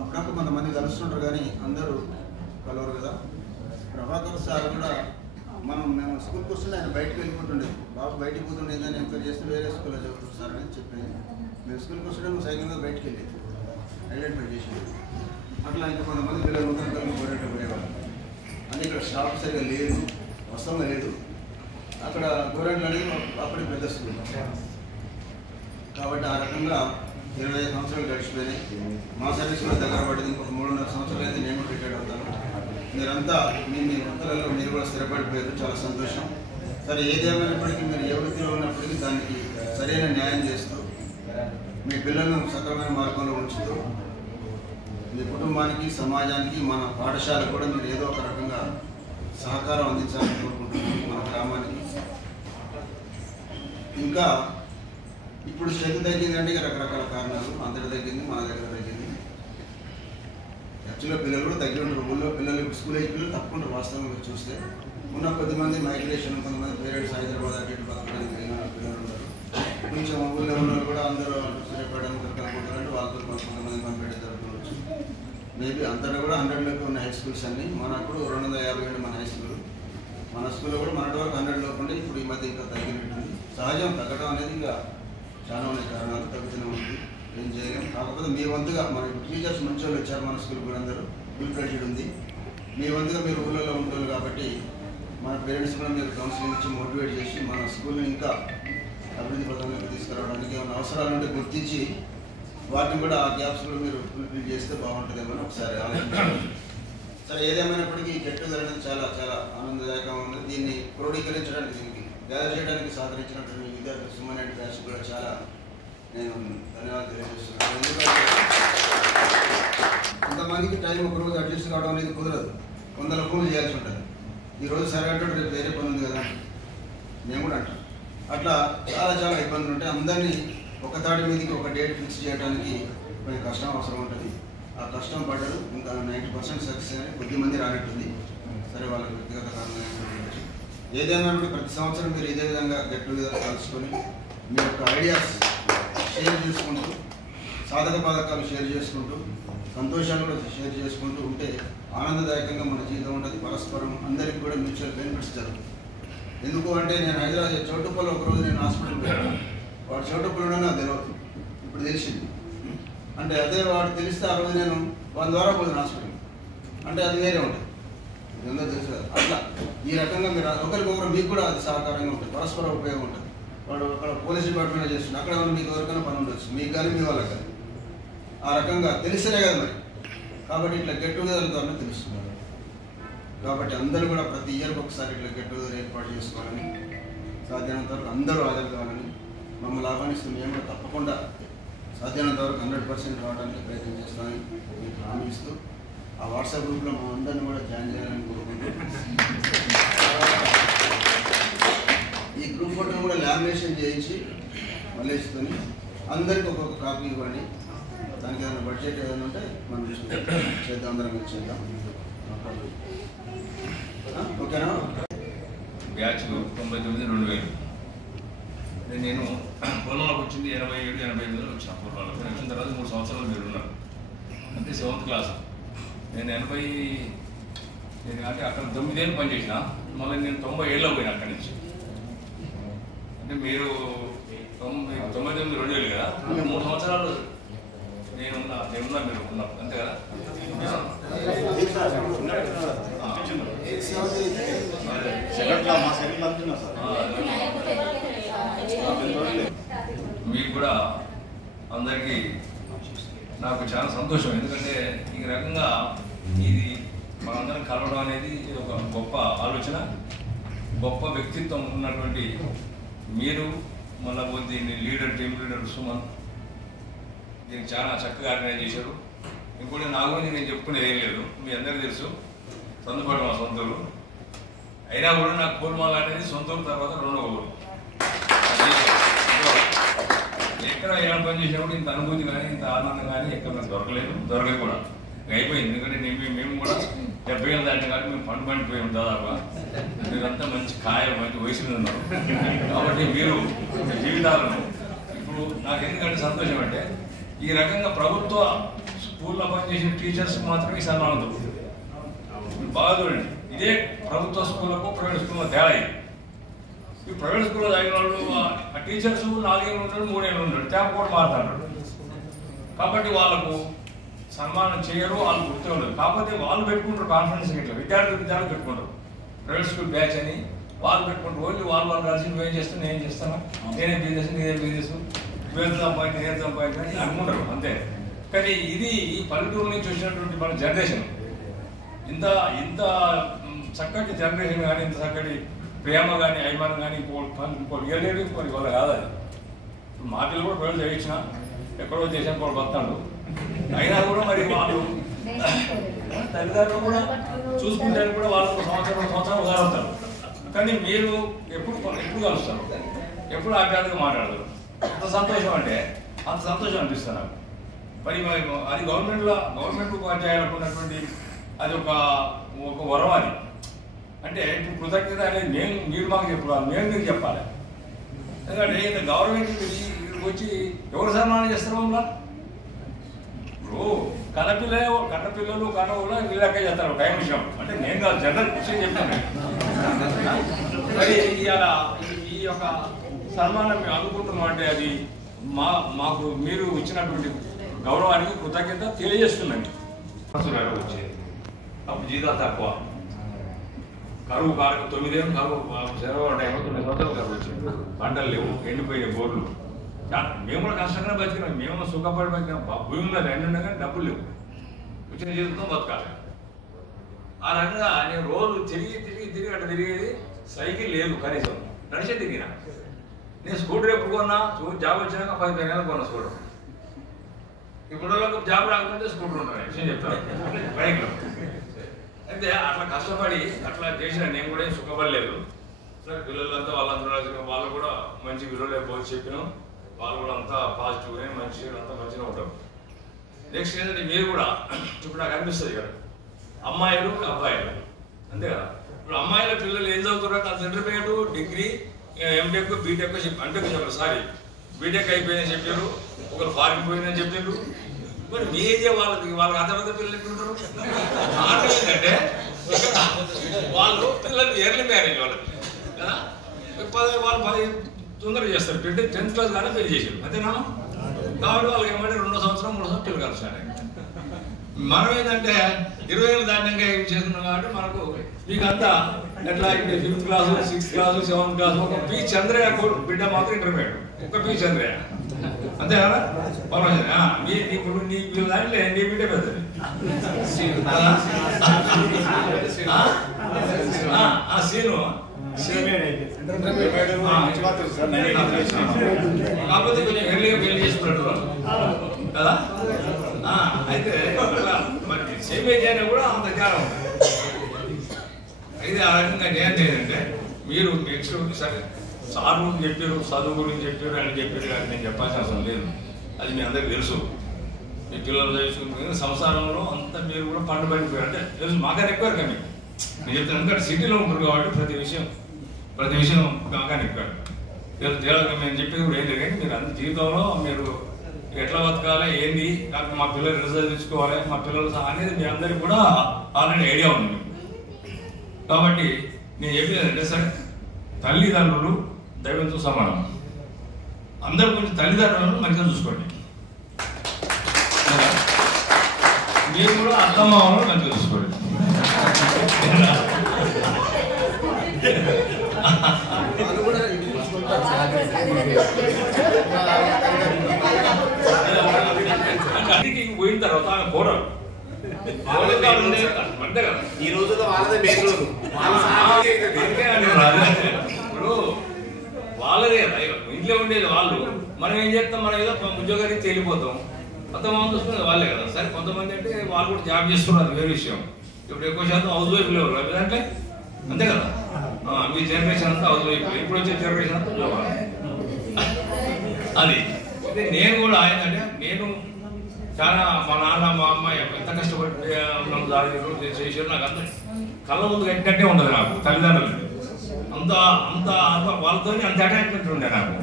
అప్పుడప్పుడు కొంతమంది కలుస్తుంటారు కానీ అందరూ కలవరు కదా. ప్రభాకర్ సార్ కూడా మేము స్కూల్కి వస్తుంటే ఆయన బయటకు వెళ్ళిపోతుండేది. బాబు బయటికి పోతుండేది అని ఎంక్వైరీ చేస్తే వేరే స్కూల్లో చదువుతుంది సార్ అని చెప్పి మేము స్కూల్కి వస్తుంటే నువ్వు సైకిల్గా బయటకు వెళ్ళేది ఐడెంటిఫై చేసేది. అట్లా ఇంకా కొంతమంది పిల్లలు ఉదయం పోయేట పోయేవాళ్ళు. అని ఇక్కడ స్టాఫ్ సరిగా లేదు, వస్తంగా లేదు. అక్కడ గోరెంట్లు అనేది అప్పుడే పెద్ద స్కూల్ కాబట్టి ఆ రకంగా 25 సంవత్సరాలు గడిచిపోయినాయి. మా సర్వీస్ కూడా దగ్గర పడింది. ఇంకొక 3.5 సంవత్సరాలు అయితే నేను రిటైర్డ్ అవుతాను. మీరంతా మీ వంతలలో మీరు కూడా స్థిరపడిపోయారు, చాలా సంతోషం. సరే ఏదేమైనప్పటికీ మీరు ఏ వృత్తిలో ఉన్నప్పటికీ దానికి సరైన న్యాయం చేస్తూ మీ పిల్లలను సక్రమైన మార్గంలో ఉంచుతూ మీ కుటుంబానికి సమాజానికి మన పాఠశాల కూడా మీరు ఏదో ఒక రకంగా సహకారం అందించాలని కోరుకుంటున్నాను మన గ్రామానికి. ఇంకా ఇప్పుడు స్ట్రెంత్ తగ్గిందంటే రకరకాల కారణాలు, అందరి తగ్గింది, మన దగ్గర తగ్గింది. యాక్చువల్గా పిల్లలు కూడా తగ్గి ఉంటారు. ఊళ్ళో పిల్లలు ఇప్పుడు స్కూల్ ఏజ్ పిల్లలు తప్పకుండా వాస్తవంగా చూస్తే ఉన్న కొద్దిమంది మైగ్రేషన్, కొంతమంది పేరెంట్స్ హైదరాబాద్ అటు ఇటు పక్కన పిల్లలు ఉన్నారు. కొంచెం ఊళ్ళో ఉన్న కూడా అందరూ సరిపడడం కలుపుకుంటారంటే వాళ్ళతో కొంతమంది పంపేట జరుగుతుండొచ్చు. మేబీ అంతటా కూడా 100లోకి ఉన్న హై స్కూల్స్ అన్నీ మనప్పుడు 250 మన హై స్కూల్, మన స్కూల్లో కూడా మనటి వరకు 100లోకి ఉంటే ఇప్పుడు ఈ మధ్య ఇంకా తగ్గినట్టుంది. సహజం తగ్గడం అనేది ఇంకా చాలా ఉన్నాయి కారణాలు, తగ్గుతూనే ఉంది, ఏం చేయలేం. కాకపోతే మీ వంతుగా మన టీచర్స్ మంచి వాళ్ళు వచ్చారు మన స్కూల్ కూడా, అందరూ ఫుల్ క్రెడిట్ ఉంది. మీ వంతుగా మీరు ఊళ్ళలో ఉంటారు కాబట్టి మన పేరెంట్స్ కూడా మీరు కౌన్సిలింగ్ ఇచ్చి మోటివేట్ చేసి మన స్కూల్ని ఇంకా అభివృద్ధి పథంలోకి తీసుకురావడానికి ఏమైనా అవసరాలు ఉంటే గుర్తించి వాటిని కూడా ఆ గ్యాప్స్లో మీరు ఫుల్ఫిల్ చేస్తే బాగుంటుందేమో ఒకసారి ఆలోచించాలి. సరే ఏదేమైనప్పటికీ గెట్ టుగెదర్ అనేది చాలా చాలా ఆనందదాయకంగా ఉంది. దీన్ని క్రోడీకరించడానికి, దీనికి గ్యాదర్ చేయడానికి సహకరించినటువంటి విద్యార్థులు సుమన్ బ్యాచ్ కూడా చాలా నేను ధన్యవాదాలు తెలియజేస్తున్నాను. ఎందుకంటే కొంతమందికి టైం ఒకరోజు అడ్జస్ట్ కావడం అనేది కుదరదు, 100 ఫోన్లు చేయాల్సి ఉంటుంది. ఈరోజు సరే అంటే రేపు వేరే పని ఉంది కదా మేము కూడా అంటాం. అట్లా చాలా చాలా ఇబ్బందులు ఉంటాయి. అందరినీ ఒక తాటి మీదకి ఒక డేట్ ఫిక్స్ చేయడానికి కొంచెం కష్టం అవసరం ఉంటుంది. ఆ కష్టం పడ్డారు ఇంకా 90% సక్సెస్ అని కొద్దిమంది రానట్టుంది. సరే వాళ్ళకి వ్యక్తిగత కారణంగా ఏదైనా ప్రతి సంవత్సరం మీరు ఇదే విధంగా గెట్ టుగెదర్ కలుసుకొని మీ యొక్క ఐడియాస్ షేర్ చేసుకుంటూ, సాధక బాధకాలు షేర్ చేసుకుంటూ, సంతోషాలు కూడా షేర్ చేసుకుంటూ ఉంటే ఆనందదాయకంగా మన జీవితం ఉంటుంది. పరస్పరం అందరికీ కూడా మ్యూచువల్ బెనిఫిట్స్ జరుగుతుంది. ఎందుకు అంటే నేను హైదరాబాద్ చౌటుప్పలో ఒకరోజు నేను హాస్పిటల్ పెట్టాను. వాడు చౌటుప్పలోనే నాకు తెలియదు, ఇప్పుడు తెలిసింది. అంటే అదే వాడు తెలిస్తే ఆ రోజు నేను వాళ్ళ ద్వారా పోయింది హాస్పిటల్, అంటే అది వేరే ఉంటుంది, ఎంతో తెలుసు కదా. అట్లా ఈ రకంగా మీరు ఒకరికొకరు మీకు కూడా అది సహకారంగా ఉంటుంది, పరస్పర ఉపయోగం ఉంటుంది. వాడు అక్కడ పోలీస్ డిపార్ట్మెంట్లో చేస్తుంది, అక్కడ మీకు ఎవరికైనా పని ఉండొచ్చు, మీకు కానీ మీ వాళ్ళకి కానీ. ఆ రకంగా తెలిసినే కదా మరి. కాబట్టి ఇట్లా గెట్ టుగెదర్ ద్వారా తెలుస్తున్నారు. కాబట్టి అందరూ కూడా ప్రతి ఇయర్కి ఒకసారి ఇట్లా గెట్ టుగెదర్ ఏర్పాటు చేసుకోవాలని, సాధ్యమైనంత వరకు అందరూ హాజరు కావాలని మమ్మల్ని ఆహ్వానిస్తూ మేము కూడా తప్పకుండా సాధ్యమైనంత వరకు 100% రావడానికి ప్రయత్నం చేస్తామని మీకు హామీ ఇస్తూ ఆ వాట్సాప్ గ్రూప్లో మా అందరినీ కూడా జాయిన్ చేయాలని కోరుకుంటున్నాం. ఈ గ్రూప్ ఫోటోను కూడా లామినేషన్ చేయించి మళ్ళీ ఇస్తుంది, అందరికి ఒక్కొక్క కాపీ ఇవ్వండి. దానికి ఏదైనా బడ్జెట్ ఏదైనా ఉంటే మనం చేద్దాం, అందరం చేద్దాం. ఓకేనా? బ్యాచ్ 99-2000. నేను పూర్వంలోకి వచ్చింది 87-88లో వచ్చిన. పూర్వంలోకి వచ్చిన తర్వాత 3 సంవత్సరాలు మీరు ఉన్నారు అంటే 7th క్లాస్. నేను 80 అంటే అక్కడ 9 ఏళ్ళు పనిచేసిన. మళ్ళీ నేను 97లో పోయినా అక్కడి నుంచి. అంటే మీరు 99-2000 కదా, 3 సంవత్సరాలు నేనున్నా మీరు ఉన్నారు అంతే కదా. మీకు కూడా అందరికీ నాకు చాలా సంతోషం. ఎందుకంటే ఈ రకంగా ఇది మనందరం కలవడం అనేది ఒక గొప్ప ఆలోచన, గొప్ప వ్యక్తిత్వం ఉన్నటువంటి మీరు. మళ్ళీ దీన్ని టీమ్ లీడర్ సుమన్ దీనికి చాలా చక్కగా ఆర్గనైజ్ చేశారు. ఇంకోటి నా గురించి నేను చెప్పుకునేది ఏం లేదు, మీ అందరికీ తెలుసు. సొంతపడి మా సొంతూరు అయినా కూడా నాకు పూర్మాల అనేది సొంతూరు తర్వాత 2వ ఊరు. ఎక్కడ ఎలా పని చేసినప్పుడు ఇంత అనుభూతి కానీ ఇంత ఆనందం కానీ ఎక్కడ నాకు దొరకలేదు కూడా. అయిపోయింది. ఎందుకంటే మేము కూడా 70 ఏళ్ళు దాటిన కానీ మేము పండిపోయాం దాదాపుగా. మీరంతా మంచి కాయలు, మంచి వయసులో ఉన్నారు. కాబట్టి మీరు జీవితాలను ఇప్పుడు నాకు ఎందుకంటే సంతోషం అంటే ఈ రకంగా ప్రభుత్వ స్కూల్లో పనిచేసిన టీచర్స్ మాత్రమే ఈ సన్మానం దొరుకుతుంది. బాగా చూడండి, ఇదే ప్రభుత్వ స్కూళ్ళకు ప్రైవేట్ స్కూల్లో తేడా. ఈ ప్రైవేట్ స్కూల్లో చదివిన వాళ్ళు ఆ టీచర్స్ 4 ఏళ్ళు ఉంటాడు, 3 ఏళ్ళు ఉంటాడు, తేప కూడా మారుతాడు. కాబట్టి వాళ్ళకు సన్మానం చేయరు, వాళ్ళు గుర్తు ఉండదు. కాకపోతే వాళ్ళు పెట్టుకుంటారు కాన్ఫరెన్స్. ఇట్లా విద్యార్థులు పెట్టుకుంటారు ప్రైవేట్ స్కూల్ బ్యాచ్ అని వాళ్ళు పెట్టుకుంటారు. ఓన్లీ వాళ్ళు కలిసి నువ్వేం చేస్తాను, నేనేం చేస్తాను, నేనేం బిజినెస్, నేనేం బిజినెస్, నువ్వేం సంపాదించి నేనేం సంపాదించి అనుకుంటారు అంతే. కానీ ఇది ఈ పల్లెటూరు నుంచి వచ్చినటువంటి మన జనరేషన్, ఇంత చక్కటి జనరేషన్ కానీ ఇంత చక్కటి ప్రేమ కానీ అభిమానం కానీ ఇంకోటి ఇవ్వలేదు, ఇంకోటి వల్ల కాదు అది. ఇప్పుడు మా పిల్లలు కూడా పిల్లలు చేయించిన ఎక్కడో దేశం కూడా బతాడు, అయినా కూడా మరి వాళ్ళు తల్లిదండ్రులు కూడా చూసుకుంటారు కూడా వాళ్ళకు సంవత్సరం ఉదాహరణతారు. కానీ మీరు ఎప్పుడు కలుస్తారు, ఎప్పుడు ఆప్యాయతగా మాట్లాడతారు. అంత సంతోషం అంటే అంత సంతోషం అనిపిస్తుంది నాకు. మరి అది గవర్నమెంట్ ఉపాధ్యాయులకు ఉన్నటువంటి అది ఒక వరం. అది అంటే ఇప్పుడు కృతజ్ఞత అనేది మీరు మాకు చెప్పాలి, మేము మీకు చెప్పాలి. ఎందుకంటే గవర్నమెంట్ వచ్చి ఎవరు సన్మానం చేస్తారు మమ్మల్ని? ఇప్పుడు కన్నపిల్లలు కన్నవులు వీళ్ళకే చేస్తారు టైం విషయం. అంటే నేను కాదు, జనరల్ విషయం చెప్తాను. మరి ఇవాళ ఈ యొక్క సన్మానం మేము అందుకుంటున్నాం అంటే అది మాకు మీరు ఇచ్చినటువంటి గౌరవానికి కృతజ్ఞత తెలియజేస్తుందండి. వచ్చేది అప్పుడు జీతాలు తక్కువ, కరువు కారకు 9 ఏళ్ళు కరువు సెలవు టైంలో 9 సంవత్సరాలు కరువు వచ్చింది. పంటలు లేవు, ఎండిపోయిన బోర్లు. మేము కూడా కష్టంగా బతికినాం, మేము సుఖపడి బతికినాం. భూమి మీద రెండు ఉండగా డబ్బులు లేవు, వచ్చిన జీవితంతో బతకాలి. ఆ రకంగా నేను రోజు తిరిగి అట్లా తిరిగేది. సైకిల్ లేదు, కనీసం నడిచే తిరిగినా. నేను స్కూటర్ ఎప్పుడు కొన్నా, జాబ్ వచ్చినాక 15 ఏళ్ళకి కొన్నా స్కూటర్. ఇప్పుడు జాబ్ రాకపోతే స్కూటర్ ఉంటాను విషయం చెప్తాను బైక్లో. అయితే అట్లా కష్టపడి అట్లా చేసిన నేను కూడా ఏం సుఖపడలేదు. సరే పిల్లలంతా వాళ్ళందరూ వాళ్ళు కూడా మంచి విలువలే పోయి చెప్పినాం. వాళ్ళు కూడా అంతా పాజిటివ్గా అంతా మంచిగా ఉంటారు. నెక్స్ట్ ఏంటంటే మీరు కూడా ఇప్పుడు నాకు అనిపిస్తుంది కదా, అమ్మాయిలు అబ్బాయిలు అంతే కదా. ఇప్పుడు అమ్మాయిల పిల్లలు ఏం చదువుతున్నారు? ఇంటర్మీడియట్, డిగ్రీ, ఎంటెక్, బీటెక్ చెప్పారు. సారీ, బీటెక్ అయిపోయిందని చెప్పారు, ఒకరు ఫారిన్ పోయిందని చెప్పారు. మరి మీ ఏరియా వాళ్ళకి అంతమంది పిల్లలు ఎట్లుంటారు? ఏంటంటే వాళ్ళు పిల్లలు ఎర్లీ మ్యారేజ్ వాళ్ళకి కదా, వాళ్ళు 10 తొందరగా చేస్తారు. 10th క్లాస్ కానీ పెళ్లి చేసారు అంతేనా. కాబట్టి వాళ్ళకి ఏమంటే 2 సంవత్సరం 3 సంవత్సరం పిల్లలు కలుస్తారు. మనం ఏంటంటే 20 ఏళ్ళు దాన్యంగా ఏం చేస్తున్నాం కాబట్టి మనకు మీకు అంతా ఎట్లా 5th class, 6th class, 7th class. ఒక పి చంద్రయ్య బిడ్డ మాత్రం ఇంటర్మీడియట్, ఒక పి చంద్రయ్య అంతే కదా. ఇప్పుడు నీ దాంట్లో నీ బిడ్డ పెద్దది సీను. కాకపోతే కొంచెం ఎర్లీగా పెళ్లి చేసుకున్నట్టు కదా. అయితే మరి సేమ్ ఏజ్ అయినా కూడా అంత జ్ఞానం. అయితే ఆ రకంగా నేను ఏంటంటే మీరు నెక్స్ట్ సరే సారు చెప్పారు, చదువు గురించి చెప్పారు, అని చెప్పారు కానీ నేను చెప్పాల్సిన అవసరం లేదు. అది మీ అందరికి తెలుసు. మీ పిల్లలు చదువుకుంటున్న సంసారంలో అంతా మీరు కూడా పండు పడిపోయారు అంటే తెలుసు. మాకని ఎక్కువ కానీ నేను చెప్తాను, ఎందుకంటే సిటీలో ఉంటారు కాబట్టి ప్రతి విషయం మాకని ఎక్కువ తెలుసు. మేము చెప్పేది కూడా ఏంటి కానీ మీరు అంత జీవితంలో మీరు ఎట్లా బతకాలి ఏంది, కాకపోతే మా పిల్లలు రిజల్ట్ తెచ్చుకోవాలి, మా పిల్లలు అనేది మీ అందరికి కూడా ఆల్రెడీ ఐడియా ఉంది. కాబట్టి నేను చెప్పేది అంటే సరే తల్లిదండ్రులు దైవంతో సమానం. అందరూ కొంచెం తల్లిదండ్రులను మంచిగా చూసుకోండి. మీరు కూడా అత్తమామలను మంచిగా చూసుకోండి. ఇంటికి పోయిన తర్వాత ఆమె కోరరు అంతే కదా. ఈ రోజుల్లో వాళ్ళదే మెయిన్ రోజు. ఇప్పుడు వాళ్ళదే ఇంట్లో ఉండేది వాళ్ళు. మనం ఏం చేస్తాం, మనం ఏదో ఉద్యోగానికి తేలిపోతాం. అత్తమామ చూసుకునేది వాళ్ళే కదా. సరే కొంతమంది అంటే వాళ్ళు కూడా జాబ్ చేస్తున్నారు, అది వేరే విషయం. ఇప్పుడు ఎక్కువ శాతం హౌస్ వైఫ్ లేవు అంటే అంతే కదా. మీ జనరేషన్ అంతా హౌస్ వైఫ్, ఇప్పుడు వచ్చే జనరేషన్ అంతా ఉద్యోగాలు. అది నేను కూడా ఏంటంటే నేను చాలా మా నాన్న మా అమ్మాయి ఎంత కష్టపడి చేసారు. నాకు అంత కళ్ళ ముందు కట్టినట్టే ఉండదు నాకు తల్లిదండ్రులు. అంత అంత అంత వాళ్ళతో అంత అటాచ్మెంట్ ఉండే నాకు.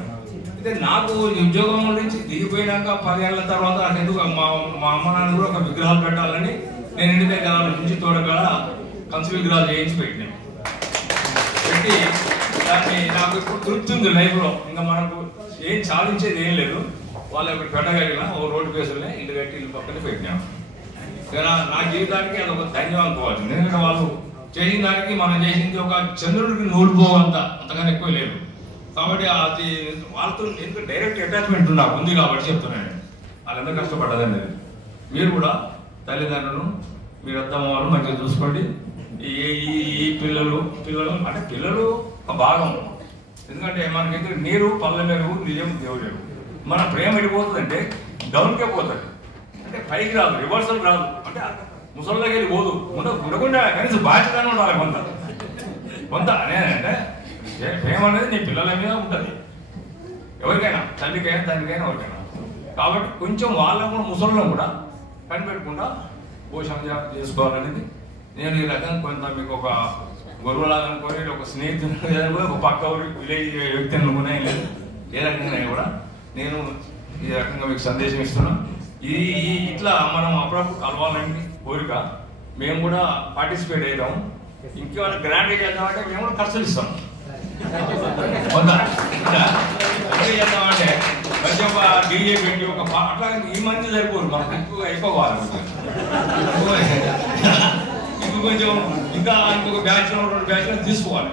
అయితే నాకు ఉద్యోగం నుంచి దిగిపోయినాక 10 ఏళ్ళ తర్వాత నాకు ఎందుకు మా అమ్మ నాన్న కూడా ఒక విగ్రహాలు పెట్టాలని నేను ఇంటి దగ్గర నుంచి తోడకాడ కంచు విగ్రహాలు చేయించి పెట్టినాను. పెట్టి దాన్ని నాకు ఇప్పుడు తృప్తి ఉంది లైఫ్లో. ఇంకా మనకు ఏం సాధించేది ఏం లేదు. వాళ్ళు ఒకటి పెట్టగలిగిన ఓ రోడ్డు కేసులనే ఇల్లు కట్టి ఇల్లు పక్కనే పెట్టినాము. నా జీవితానికి అది ఒక ధైర్యం అనుకోవాలి. ఎందుకంటే వాళ్ళు చేసిన దానికి మనం చేసింది ఒక చంద్రుడికి నూలుపోవంత, అంతకన్నా ఎక్కువ లేదు. కాబట్టి అది వాళ్ళతో ఎందుకు డైరెక్ట్ అటాచ్మెంట్ ఉంది కాబట్టి చెప్తున్నాను. వాళ్ళు ఎంత కష్టపడ్డదండి. మీరు కూడా తల్లిదండ్రులను మీరు అత్తమ్మ వాళ్ళు మంచిగా చూసుకోండి. ఈ పిల్లలు అంటే పిల్లలు ఒక భాగం. ఎందుకంటే మనకైతే నీరు పళ్ళ మెరుగు నిజం దేవుడు. మన ప్రేమ వెళ్ళిపోతుందంటే డౌన్కే పోతుంది, అంటే పైకి రాదు, రివర్సల్ రాదు, అంటే ముసలిలోకి వెళ్ళి పోదు. ఉండకుండా కనీసం బాధ్యతనే ఉండాలి కొంత అంటే ప్రేమ అనేది నీ పిల్లల మీద ఉంటుంది, ఎవరికైనా తల్లికైనా తండ్రికైనా ఎవరికైనా. కాబట్టి కొంచెం వాళ్ళకు కూడా ముసలిలో కూడా కనిపెట్టకుండా పోషణ చేసుకోవాలనేది నేను ఈ రకంగా కొంత మీకు ఒక గొడవలాగా అనుకోని ఒక స్నేహితులు ఒక పక్క విలేజ్ వ్యక్తి అనుకునే లేదు. ఏ రకంగా కూడా నేను ఈ రకంగా మీకు సందేశం ఇస్తున్నాను. ఇట్లా మనం అప్పుడప్పుడు కలవాలని కోరిక. మేము కూడా పార్టిసిపేట్ అయ్యాము. ఇంకేమైనా గ్రాండ్గా చేద్దామంటే మేము కూడా ఖర్చులు ఇస్తాం. చేద్దామంటే ప్రతి ఒక్క డీజే పెట్టి ఒక అట్లా ఈ మంది సరిపోదు, మనకు ఎక్కువ అయిపోవాలి. ఇప్పుడు కొంచెం ఇంకా ఇంకొక బ్యాచ్ 2 బ్యాచ్లు తీసుకోవాలి.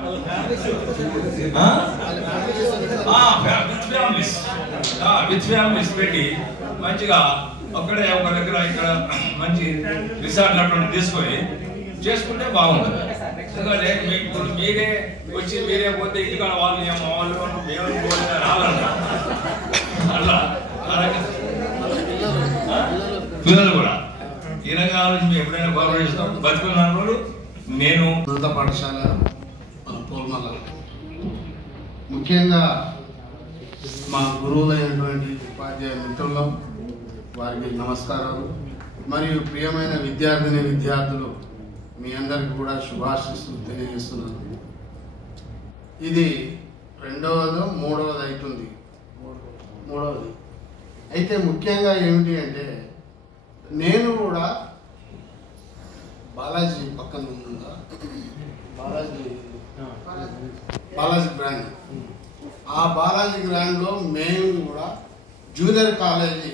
విత్ ఫ్యామిలీస్ పెట్టి మంచిగా ఒక్కడే ఒక దగ్గర ఇక్కడ మంచి రిసార్ట్ అటువంటి తీసుకొని చేసుకుంటే బాగుంటుంది. ఎందుకంటే మీకు మీరే వచ్చి మీరే పోతే ఇంటికాడ వాళ్ళు మేము రావాలంట. అట్లా పిల్లలు కూడా ఈ రంగా ఆలోచించి ఎప్పుడైనా కోఆపరేట్ చేస్తాం. బతుకున్నాను నేను ఉన్నత పాఠశాల పోల్మల ముఖ్యంగా మా గురువులైనటువంటి ఉపాధ్యాయ మిత్రులు వారికి నమస్కారాలు. మరియు ప్రియమైన విద్యార్థులు మీ అందరికీ కూడా శుభాశీస్సులు తెలియజేస్తున్నాను. ఇది 2వ 3వది అవుతుంది. 3వది అయితే ముఖ్యంగా ఏమిటి అంటే నేను కూడా బాలాజీ పక్కన ఉందా బాలాజీ గ్రాండ్, ఆ బాలాజీ గ్రాండ్లో మేము కూడా జూనియర్ కాలేజీ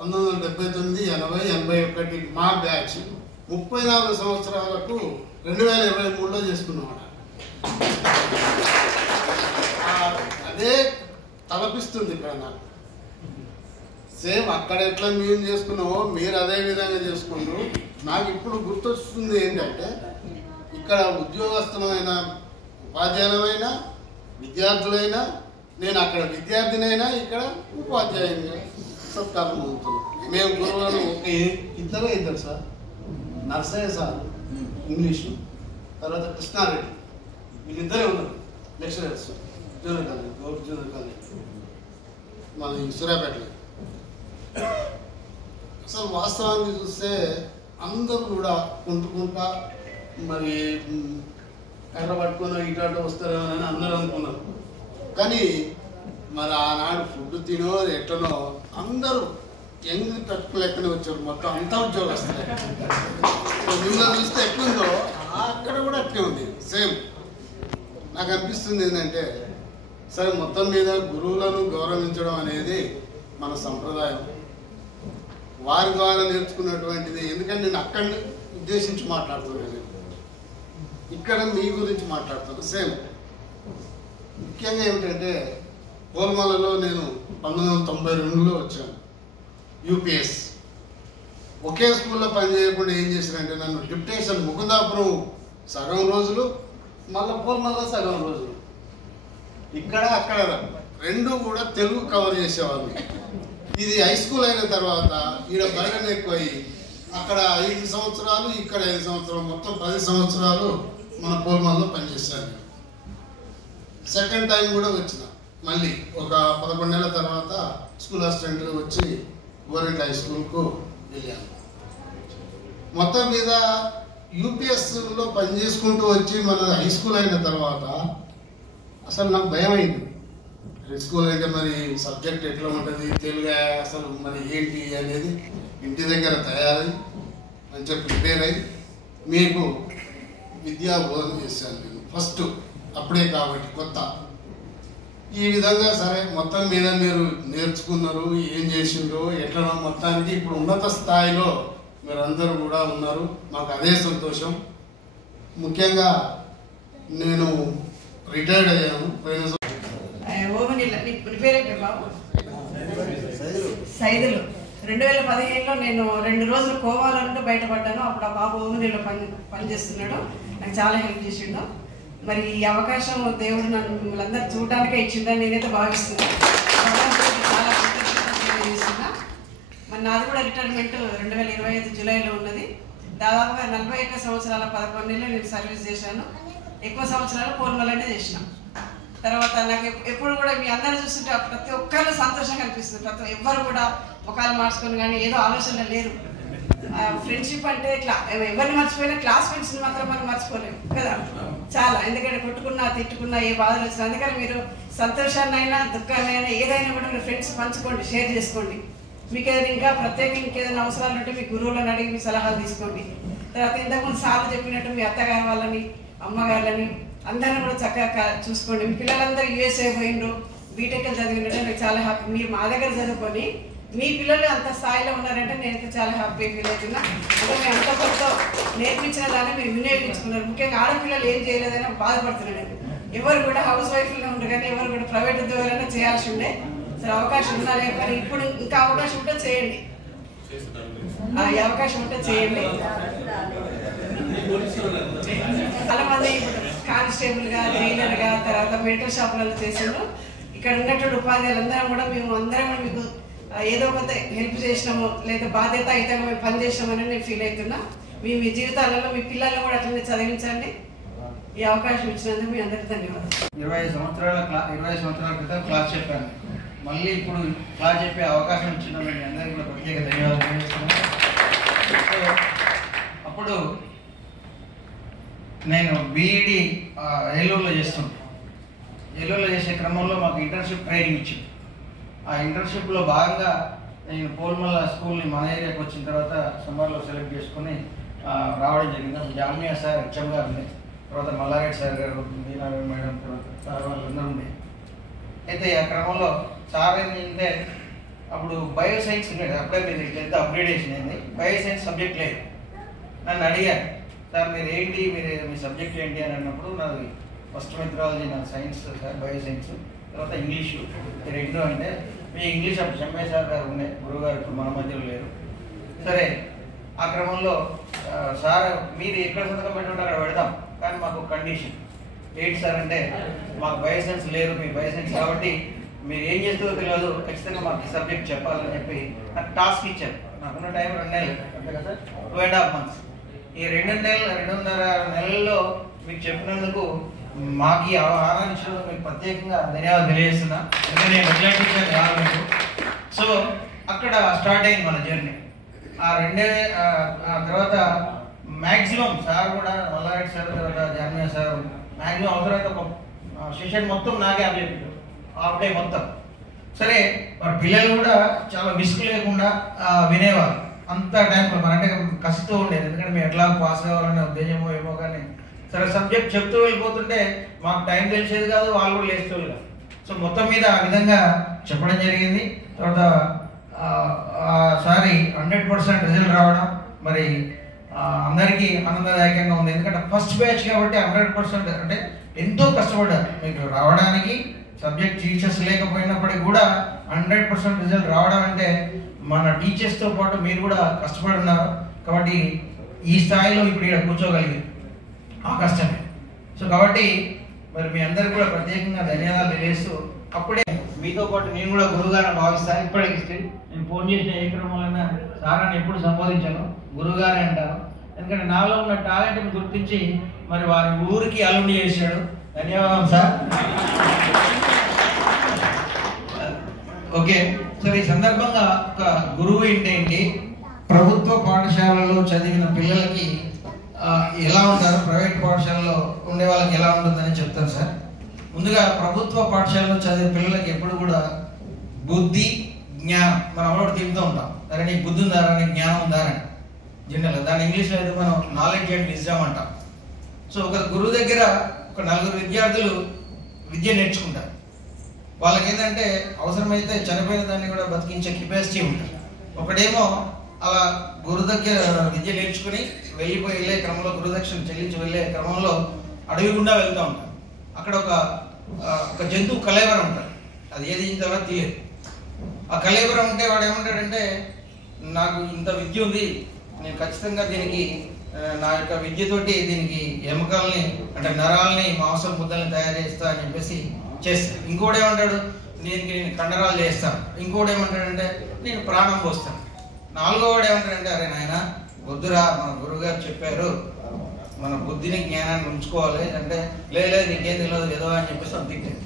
1979, 80, 81 మా బ్యాచ్ 34 సంవత్సరాలకు 2023లో చేసుకున్నాం. అదే తలపిస్తుంది ఇక్కడ నాకు. సేమ్ అక్కడ ఎట్లా మేము చేసుకున్నామో మీరు అదే విధంగా చేసుకుంటారు. నాకు ఇప్పుడు గుర్తొస్తుంది ఏంటంటే ఇక్కడ ఉద్యోగస్తులైన ఉపాధ్యాయులైనా విద్యార్థులైనా, నేను అక్కడ విద్యార్థినైనా ఇక్కడ ఉపాధ్యాయునిగా సత్కారం అవుతున్నాం. మేము గురువులను ఇద్దరు సార్, నర్సయ్య సార్ ఇంగ్లీషు, తర్వాత కృష్ణారెడ్డి, వీళ్ళిద్దరే ఉన్నారు లెక్చరర్స్ జూనియర్ కాలేజ్ మన సూర్యాపేటలో. అసలు వాస్తవానికి చూస్తే అందరూ కూడా కుంటుకుంటా మరి ఎక్కడ పట్టుకుని ఇటు వస్తారేమోనని అందరూ అనుకున్నారు. కానీ మరి ఆనాడు ఫుడ్ తినో ఎట్లనో అందరూ యంగ్ తక్కువ లెక్కనే వచ్చారు. మొత్తం అంతా ఉద్యోగస్తులే. మిమ్మల్ని చూస్తే ఎట్లుందో అక్కడ కూడా అట్లే ఉంది సేమ్. నాకు అనిపిస్తుంది ఏంటంటే సరే మొత్తం మీద గురువులను గౌరవించడం అనేది మన సంప్రదాయం, వారి ద్వారా నేర్చుకున్నటువంటిది. ఎందుకంటే నేను అక్కడిని ఉద్దేశించి మాట్లాడుతున్నాను, ఇక్కడ మీ గురించి మాట్లాడుతాను. సేమ్ ముఖ్యంగా ఏమిటంటే పోల్మలలో నేను 1992లో వచ్చాను యూపీఎస్. ఒకే స్కూల్లో పనిచేయకుండా ఏం చేశారంటే నన్ను డిప్యుటేషన్ ముకుందాపురం సగం రోజులు, మళ్ళీ పోల్మల్లో సగం రోజులు, ఇక్కడ అక్కడ 2 కూడా తెలుగు కవర్ చేసేవాళ్ళు. ఇది హై స్కూల్ అయిన తర్వాత ఈడ బర్డన్ ఎక్కువయ్యి అక్కడ 5 సంవత్సరాలు, ఇక్కడ 5 సంవత్సరాలు, మొత్తం 10 సంవత్సరాలు మన పోల్మల్లో పనిచేశాను. సెకండ్ టైం కూడా వచ్చిన మళ్ళీ ఒక 11 నెలల తర్వాత స్కూల్ అసిస్టెంట్గా వచ్చి గవర్నమెంట్ హై స్కూల్కు వెళ్ళాను. మొత్తం మీద యూపీఎస్లో పనిచేసుకుంటూ వచ్చి మన హై స్కూల్ అయిన తర్వాత అసలు నాకు భయం అయింది. హై స్కూల్ అయితే మరి సబ్జెక్ట్ ఎట్లా ఉంటుంది, తెలుగు అసలు మరి ఏంటి అనేది ఇంటి దగ్గర తయారై మంచిగా ప్రిపేర్ అయ్యి మీకు విద్యా బోధన చేశాను నేను ఫస్ట్. అప్పుడే కాబట్టి కొత్త. ఈ విధంగా సరే మొత్తం మీద మీరు నేర్చుకున్నారు, ఏం చేసిండ్రు ఎట్లనో మొత్తానికి ఇప్పుడు ఉన్నత స్థాయిలో మీరందరూ కూడా ఉన్నారు. మాకు అదే సంతోషం. ముఖ్యంగా నేను రిటైర్డ్ అయ్యాను. ప్రిపేర్ అయిపోయారు బాబు సైదులు 2015లో నేను 2 రోజులు కోవాలంటూ బయటపడ్డాను. అప్పుడు ఆ బాబు ఓమినిలో పనిచేస్తున్నాడు, నాకు చాలా హెల్ప్ చేసిండు. మరి ఈ అవకాశం దేవుడు నన్ను మిమ్మల్ని అందరూ చూడడానికే ఇచ్చిందని నేనైతే భావిస్తున్నాను. చాలా కృతజ్ఞతలు తెలియజేస్తున్నా. మరి నాది కూడా రిటైర్మెంట్ 2025 జూలైలో ఉన్నది. దాదాపుగా 41 సంవత్సరాల 11 నెలలు నేను సర్వీస్ చేశాను. ఎక్కువ సంవత్సరాలు పోల్మలనే చేసిన. తర్వాత నాకు ఎప్పుడు కూడా మీ అందరూ చూస్తుంటే ప్రతి ఒక్కరు సంతోషంగా అనిపిస్తుంది. ప్రతి ఎవ్వరు కూడా ముఖాలు మార్చుకొని కానీ ఏదో ఆలోచనలు లేరు. ఫ్రెండ్షిప్ అంటే ఇట్లా ఎవరిని మర్చిపోయినా క్లాస్ ఫ్రెండ్స్ని మాత్రం మనం మర్చిపోలేము కదా. చాలా, ఎందుకంటే కొట్టుకున్నా తిట్టుకున్నా ఏ బాధలు వచ్చినా, అందుకని మీరు సంతోషాన్నైనా దుఃఖాన్నైనా ఏదైనా కూడా మీరు ఫ్రెండ్స్ పంచుకోండి, షేర్ చేసుకోండి. మీకు ఏదైనా ఇంకా ప్రత్యేకంగా ఇంకేదైనా అవసరాలు ఉంటే మీ గురువులను అడిగి మీ సలహాలు తీసుకోండి. తర్వాత ఇంతకుముందు సార్లు చెప్పినట్టు మీ అత్తగారు వాళ్ళని అమ్మగారులని అందరిని కూడా చక్కగా చూసుకోండి. మీ పిల్లలందరూ USA పోయిండ్రు, బీటెక్ చదివినట్టు నాకు చాలా హ్యాపీ. మీరు మా దగ్గర చదువుకొని మీ పిల్లలు అంత స్థాయిలో ఉన్నారంటే నేనైతే చాలా హ్యాపీ ఫీల్ అవుతున్నా. అంటే మేము అంత కొంత నేర్పించిన దాన్ని మీరు వినియోగించుకున్నారు. ముఖ్యంగా ఆడపిల్లలు ఏం చేయలేదని బాధపడుతున్నాను. ఎవరు కూడా హౌస్ వైఫ్లో ఉండరు కానీ ఎవరు కూడా ప్రైవేట్ ఉద్యోగాలైనా చేయాల్సి ఉండే. సరే అవకాశం ఉన్నా లేకపోతే ఇప్పుడు ఇంకా అవకాశం ఉంటే చేయండి. ఈ అవకాశం ఉంటే చేయండి. చాలా మంది ఇప్పుడు కానిస్టేబుల్గా, జైలర్గా, తర్వాత మెడికల్ షాపులలో చేసిండ్రు. ఇక్కడ ఉన్నటువంటి ఉపాధ్యాయులందరం కూడా మేము అందరం మీకు ఏదో కొంత హెల్ప్ చేసినాము, లేదా బాధ్యతాయుతంగా మేము పనిచేసినామని నేను ఫీల్ అవుతున్నా. మీ జీవితాలలో మీ పిల్లల్ని కూడా అట్లనే చదివించండి. ఈ అవకాశం ఇచ్చినందుకు మీ అందరికీ ధన్యవాదాలు. 20 సంవత్సరాల క్రితం క్లాస్ చెప్పాను. మళ్ళీ ఇప్పుడు క్లాస్ చెప్పే అవకాశం ఇచ్చిన మీ అందరికీ కూడా ప్రత్యేక ధన్యవాదాలు తెలియజేస్తున్నాను. అప్పుడు నేను బీఈడి ఏలూరులో చేస్తుంటాను. ఏలూరులో చేసే క్రమంలో మాకు ఇంటర్న్షిప్ ట్రైనింగ్ ఇచ్చింది. ఆ ఇంటర్న్షిప్లో భాగంగా నేను పోల్మల్ల స్కూల్ని మన ఏరియాకి వచ్చిన తర్వాత సమ్మర్లో సెలెక్ట్ చేసుకుని రావడం జరిగింది. అప్పుడు జామియా సార్ హెచ్ఎం గారు ఉండే, తర్వాత మల్లారెడ్డి సార్ గారు, మీనారాయణ మేడం, తర్వాత సార్ వాళ్ళందరూ ఉండే. అయితే ఆ క్రమంలో సార్ ఏంటంటే అప్పుడు బయోసైన్స్ ఉండేది. అప్పుడే మీరు పెద్ద అప్గ్రేడేషన్ అయింది. బయోసైన్స్ సబ్జెక్ట్ లేదు. నన్ను అడిగారు, సార్ మీరు ఏంటి, మీ సబ్జెక్ట్ ఏంటి అని అన్నప్పుడు నాది ఫస్ట్ మెథడాలజీ, నాకు సైన్స్ సార్, బయోసైన్స్, తర్వాత ఇంగ్లీషు. రెండు అంటే మీ ఇంగ్లీష్ అప్పుడు చెమ్మయ్య సార్ గారు ఉండే, గురువు గారు ఇప్పుడు మన మధ్యలో లేరు. సరే ఆ క్రమంలో సార్ మీరు ఎక్కడ సంతకం పెట్టుకుంటే అక్కడ పెడతాం, కానీ మాకు కండిషన్ ఏంటి సార్ అంటే మాకు బయోసైన్స్ లేరు, మీ బయోసైన్స్ కాబట్టి మీరు ఏం చేస్తుందో తెలియదు, ఖచ్చితంగా మాకు ఈ సబ్జెక్ట్ చెప్పాలని చెప్పి నాకు టాస్క్ ఇచ్చారు. నాకున్న టైం 2 నెలలు, అంతే కదా సార్, 2.5 months. ఈ 2.5 నెలల్లో మీకు చెప్పినందుకు మాకు ఈ ఆహ్వానించడం మీకు ప్రత్యేకంగా ధన్యవాదాలు తెలియజేస్తున్నా. ఎందుకంటే నేను రెగ్యులర్ టీచర్ కాదు మీకు. సో అక్కడ స్టార్ట్ అయింది మన జర్నీ. ఆ తర్వాత మ్యాక్సిమం సార్ కూడా మల్లారెడ్డి సార్, తర్వాత జామియా సార్ మ్యాక్సిమం అవసరమైతే ఒక సెషన్ మొత్తం నాకే అప్డేట్, హాఫ్ డే మొత్తం. సరే మరి పిల్లలు కూడా చాలా విసుగు లేకుండా వినేవారు. అంత టైం అంటే కసితో ఉండేది, ఎందుకంటే మేము ఎట్లా పాస్ కావాలనే ఉద్దేశమో ఏమో. కానీ సరే సబ్జెక్ట్ చెప్తూ వెళ్ళిపోతుంటే మాకు టైం తెలిసేది కాదు, వాళ్ళు కూడా లేస్తూ కాదు. సో మొత్తం మీద ఆ విధంగా చెప్పడం జరిగింది. తర్వాత సారి 100% రిజల్ట్ రావడం మరి అందరికీ ఆనందదాయకంగా ఉంది. ఎందుకంటే ఫస్ట్ బ్యాచ్ కాబట్టి 100% అంటే ఎంతో కష్టపడ్డారు మీకు రావడానికి. సబ్జెక్ట్ టీచర్స్ లేకపోయినప్పటికీ కూడా 100% రిజల్ట్ రావడం అంటే మన టీచర్స్తో పాటు మీరు కూడా కష్టపడి ఉన్నారు కాబట్టి ఈ స్థాయిలో ఇప్పుడు ఇక్కడ కూర్చోగలిగింది ఆ కష్టమే. సో కాబట్టి మరి మీ అందరికి కూడా ప్రత్యేకంగా ధన్యవాదాలు తెలియజేస్తూ, అప్పుడే మీతో పాటు నేను కూడా గురువుగారిని భావిస్తాను. ఇప్పటికి నేను ఫోన్ చేసిన ఏ క్రమంలో సారాన్ని ఎప్పుడు సంబోధించాను, గురువుగారే అంటాను. ఎందుకంటే నాలో ఉన్న టాలెంట్ని గుర్తించి మరి వారి ఊరికి అలుండి చేశాడు. ధన్యవాదం సార్. ఓకే సార్, ఈ సందర్భంగా ఒక గురువు ఏంటంటే ప్రభుత్వ పాఠశాలలో చదివిన పిల్లలకి ఎలా ఉంటారు, ప్రైవేట్ పాఠశాలలో ఉండే వాళ్ళకి ఎలా ఉంటుందని చెప్తాను సార్. ముందుగా ప్రభుత్వ పాఠశాలలో చదివే పిల్లలకి ఎప్పుడు కూడా బుద్ధి, జ్ఞానం, మనం ఒకటి తింటూ ఉంటాం, సరే నీకు బుద్ధి ఉందా, నీకు జ్ఞానం ఉందా అని జనరల్. దాని ఇంగ్లీష్లో అయితే మనం నాలెడ్జ్ అండ్ విజ్డమ్ అంటాం. సో ఒక గురువు దగ్గర ఒక 4 విద్యార్థులు విద్య నేర్చుకుంటారు. వాళ్ళకి ఏంటంటే అవసరమైతే చనిపోయిన దాన్ని కూడా బతికించే కెపాసిటీ ఉంటుంది. ఒకడేమో అలా గురు దగ్గర విద్య నేర్చుకుని వెళ్ళే క్రమంలో, గురుదక్షిణ చెల్లించి వెళ్ళే క్రమంలో అడవి గుండా వెళ్తూ ఉంటారు. అక్కడ ఒక జంతువు కలేవరం ఉంటుంది, అది ఏది తర్వాత తెలియదు. ఆ కలేవరం ఉంటే వాడు ఏమంటాడంటే నాకు ఇంత విద్య ఉంది, నేను ఖచ్చితంగా దీనికి నా యొక్క విద్యతోటి దీనికి ఎముకల్ని అంటే నరాలని మాంసం ముద్దల్ని తయారు చేస్తా అని చెప్పేసి చేస్తాను. ఇంకోటి ఏమంటాడు, దీనికి నేను కండరాలు చేస్తాను. ఇంకోటి ఏమంటాడంటే నేను ప్రాణం పోస్తాను. నాలుగో వాడు ఏమంటాడంటే, అరే నాయన వద్దురా, మన గురువుగారు చెప్పారు మన బుద్ధిని జ్ఞానాన్ని ఉంచుకోవాలి అంటే, లేదు నీకేం తెలియదు ఏదో అని చెప్పేసి అంతింటాడు.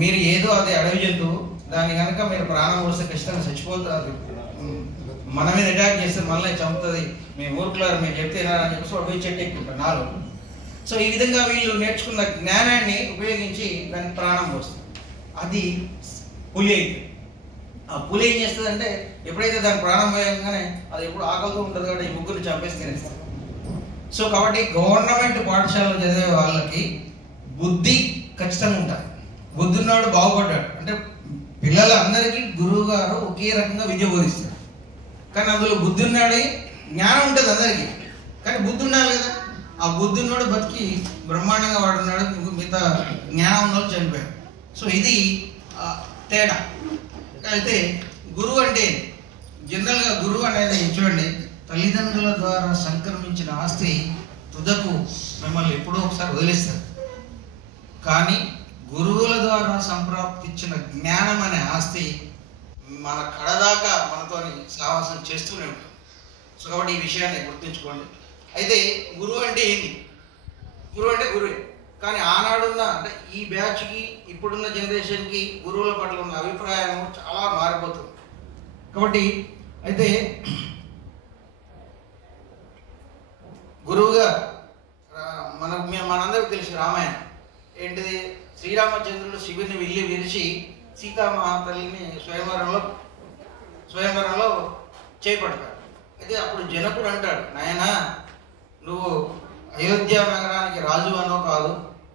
మీరు ఏదో అది అడవి జంతువు, దాన్ని కనుక మీరు ప్రాణం పోస్తే ఖచ్చితంగా చచ్చిపోతారు, మన మీద అటాక్ చేస్తే మనల్ని చంపుతుంది, మీ ఊరుకులారు మీరు చెప్తేనా అని చెప్పేసి వాడు పోయి చెట్టు ఎక్కుంటారు నాలుగు. సో ఈ విధంగా వీళ్ళు నేర్చుకున్న జ్ఞానాన్ని ఉపయోగించి దానికి ప్రాణం పోస్తుంది. అది పులి అయితే ఆ పులి ఏం చేస్తుంది అంటే, ఎప్పుడైతే దాని ప్రాణం పోయంగానే అది ఎప్పుడు ఆకలితో ఉంటుంది కాబట్టి ఈ ముగ్గురు చంపేసి తినేస్తుంది. సో కాబట్టి గవర్నమెంట్ పాఠశాలలో చదివే వాళ్ళకి బుద్ధి ఖచ్చితంగా ఉంటుంది. బుద్ధి ఉన్నవాడు బాగుపడ్డాడు అంటే పిల్లలందరికీ గురువు గారు ఒకే రకంగా విద్య బోధిస్తారు. కానీ అందులో బుద్ధి ఉన్నాడు, జ్ఞానం ఉంటుంది అందరికీ, కానీ బుద్ధి ఉండాలి కదా. ఆ బుద్ధి ఉన్నవాడు బతికి బ్రహ్మాండంగా వాడున్నాడు, మిగతా జ్ఞానం ఉన్నవాడు చనిపోయాడు. సో ఇది తేడా. అయితే గురువు అంటే జనరల్గా గురువు అనేది చూడండి, తల్లిదండ్రుల ద్వారా సంక్రమించిన ఆస్తి తుదకు మిమ్మల్ని ఎప్పుడో ఒకసారి వదిలేస్తారు. కానీ గురువుల ద్వారా సంప్రాప్తించిన జ్ఞానం అనే ఆస్తి మన కడదాకా మనతో సావాసం చేస్తూనే ఉంటాం. సో కాబట్టి ఈ విషయాన్ని గుర్తుంచుకోండి. అయితే గురువు అంటే ఏంటి? గురువు అంటే గురువే. కానీ ఆనాడున్న అంటే ఈ బ్యాచ్కి ఇప్పుడున్న జనరేషన్కి గురువుల పట్ల ఉన్న అభిప్రాయం చాలా మారిపోతుంది. కాబట్టి అయితే గురువుగా మనందరికీ తెలుసు రామాయణం ఏంటిది, శ్రీరామచంద్రుడు శివుని వెళ్ళి విరిచి సీతామహాతల్లిని స్వయంవరంలో చేపడతాడు. అయితే అప్పుడు జనకుడు అంటాడు, నాయనా నువ్వు అయోధ్య నగరానికి రాజు అనో కాదు,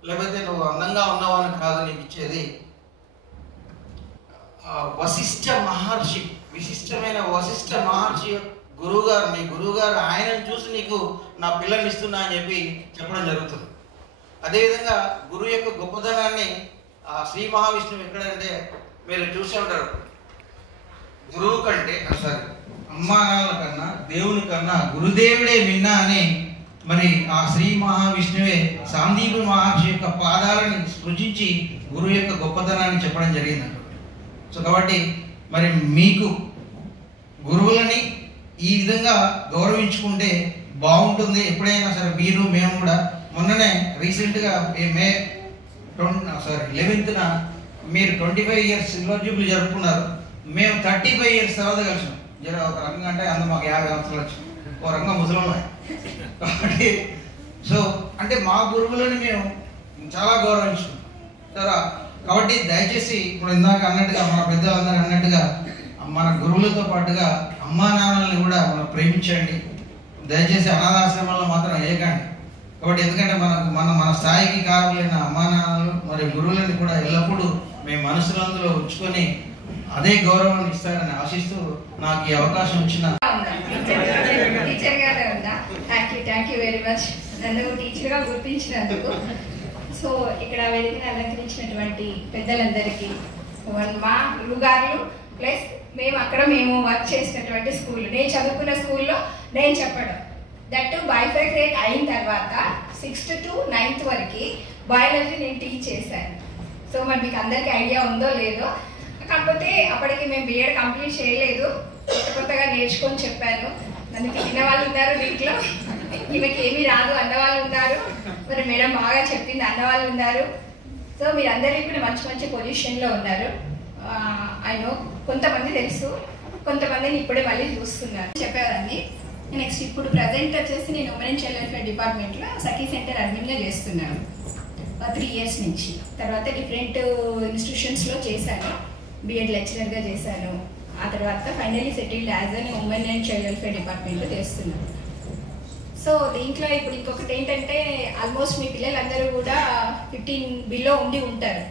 లేకపోతే నువ్వు అందంగా ఉన్నావని కాదు, నీకు ఇచ్చేది విశిష్టమైన వశిష్ఠ మహర్షి గురువుగారు, నీ గురువుగారు ఆయనను చూసి నీకు నా పిల్లని ఇస్తున్నా అని చెప్పి చెప్పడం జరుగుతుంది. అదేవిధంగా గురువు యొక్క గొప్పతనాన్ని శ్రీ మహావిష్ణువు ఎక్కడంటే మీరు చూసి ఉంటారు, గురువు కంటే అమ్మా నాన్నల కన్నా దేవుని కన్నా గురుదేవుడే మిన్నా అని మరి ఆ శ్రీ మహావిష్ణువే సాందీప మహర్షి యొక్క పాదాలని స్పృశించి గురువు యొక్క గొప్పతనాన్ని చెప్పడం జరిగింది. సో కాబట్టి మరి మీకు గురువులని ఈ విధంగా గౌరవించుకుంటే బాగుంటుంది. ఎప్పుడైనా సరే మీరు మేము కూడా మొన్ననే రీసెంట్గా మే 11న మీరు 25 ఇయర్స్ సిల్వర్ జూబ్లీ జరుపుకున్నారు. మేము 35 ఇయర్స్ తర్వాత కలిసాం. ఒక రకంగా అంటే అంత మాకు 50 సంవత్సరాలు వచ్చింది, ఒక రకంగా ముసలి. కాబట్టి సో అంటే మా గురువులని మేము చాలా గౌరవించుకున్నాం కదా. కాబట్టి దయచేసి ఇప్పుడు ఇందాక అన్నట్టుగా మన పెద్దలందరూ అన్నట్టుగా మన గురువులతో పాటుగా అమ్మా నాన్నల్ని కూడా మనం ప్రేమించండి. దయచేసి అనాథాశ్రమాల్లో మాత్రం వేయకండి. కాబట్టి ఎందుకంటే మన స్థాయికి కారణమైన అమ్మా నాన్నలు మరియు గురువులని కూడా ఎల్లప్పుడూ మేము మనసులందులో ఉంచుకొని అదే గౌరవాన్ని ఇస్తారని ఆశిస్తూ నాకు ఈ అవకాశం ఇచ్చిన టీచర్ గారే ఉందా? థ్యాంక్ యూ వెరీ మచ్ నన్ను టీచర్గా గుర్తించినందుకు. సో ఇక్కడ వేదికను అలంకరించినటువంటి పెద్దలందరికీ, మా గురువుగారులు ప్లస్ మేము వర్క్ చేసినటువంటి స్కూల్, నేను చదువుకున్న స్కూల్లో నేను చెప్పడం దట్ బైఫర్కేట్ అయిన తర్వాత 6th to 9th వరకు బయాలజీ నేను టీచ్ చేశాను. సో మరి మీకు అందరికీ ఐడియా ఉందో లేదో, కాకపోతే అప్పటికి మేము B.Ed కంప్లీట్ చేయలేదు, కొత్తగా నేర్చుకొని చెప్పాను. నన్ను తిట్టిన వాళ్ళు ఉన్నారు, దీంట్లో ఈమెకి ఏమీ రాదు అన్నవాళ్ళు ఉన్నారు, మరి మేడం బాగా చెప్పింది అన్నవాళ్ళు ఉన్నారు. సో మీరందరూ ఇప్పుడు మంచి పొజిషన్లో ఉన్నారు. అయినో కొంతమంది తెలుసు, కొంతమందిని ఇప్పుడే మళ్ళీ చూస్తున్నారు చెప్పేవారని. నెక్స్ట్ ఇప్పుడు ప్రజెంట్ వచ్చేసి నేను ఉమెన్ అండ్ చైల్డ్ వెల్ఫేర్ డిపార్ట్మెంట్లో సఖీ సెంటర్ అడ్మిన్గా చేస్తున్నాను 3 years నుంచి. తర్వాత డిఫరెంట్ ఇన్స్టిట్యూషన్స్లో చేశాను, B.Ed లెక్చరర్గా చేశాను. ఆ తర్వాత finally settled as an women and child welfare డిపార్ట్మెంట్లో చేస్తున్నాను. సో దీంట్లో ఇప్పుడు ఇంకొకటి ఏంటంటే, ఆల్మోస్ట్ మీ పిల్లలందరూ కూడా 15 బిలో ఉండి ఉంటారు.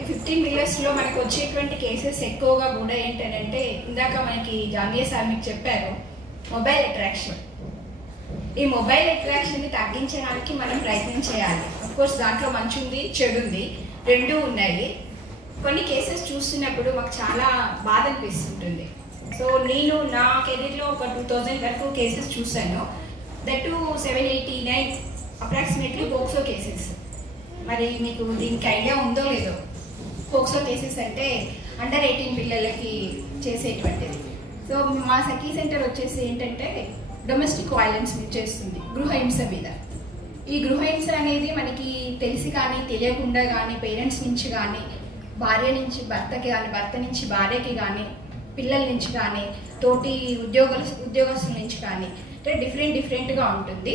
ఈ 15 బిలోస్లో మనకు వచ్చేటువంటి కేసెస్ ఎక్కువగా కూడా ఏంటంటే, ఇందాక మనకి జాంగియా సార్ మీకు చెప్పారు, మొబైల్ అట్రాక్షన్. ఈ మొబైల్ అట్రాక్షన్ని తగ్గించడానికి మనం ప్రయత్నం చేయాలి. అఫ్కోర్స్ దాంట్లో మంచి ఉంది, చెడు ఉంది, రెండూ ఉన్నాయి. కొన్ని కేసెస్ చూస్తున్నప్పుడు మాకు చాలా బాధ అనిపిస్తుంటుంది. సో నేను నా కెరీర్లో ఒక 2000 వరకు కేసెస్ చూశాను. That to 789 approximately POCSO cases. మరి మీకు దీనికి ఐడియా ఉందో లేదో, పోక్సో కేసెస్ అంటే అండర్ 18 పిల్లలకి చేసేటువంటిది. సో మా సఖీ సెంటర్ వచ్చేసి ఏంటంటే డొమెస్టిక్ వైలెన్స్ చేస్తుంది, గృహహింస మీద. ఈ గృహహింస అనేది మనకి తెలిసి కానీ తెలియకుండా కానీ పేరెంట్స్ నుంచి కానీ, భార్య నుంచి భర్తకి కానీ, భర్త నుంచి భార్యకి కానీ, పిల్లల నుంచి కానీ, తోటి ఉద్యోగస్తుల నుంచి కానీ, అంటే డిఫరెంట్గా ఉంటుంది.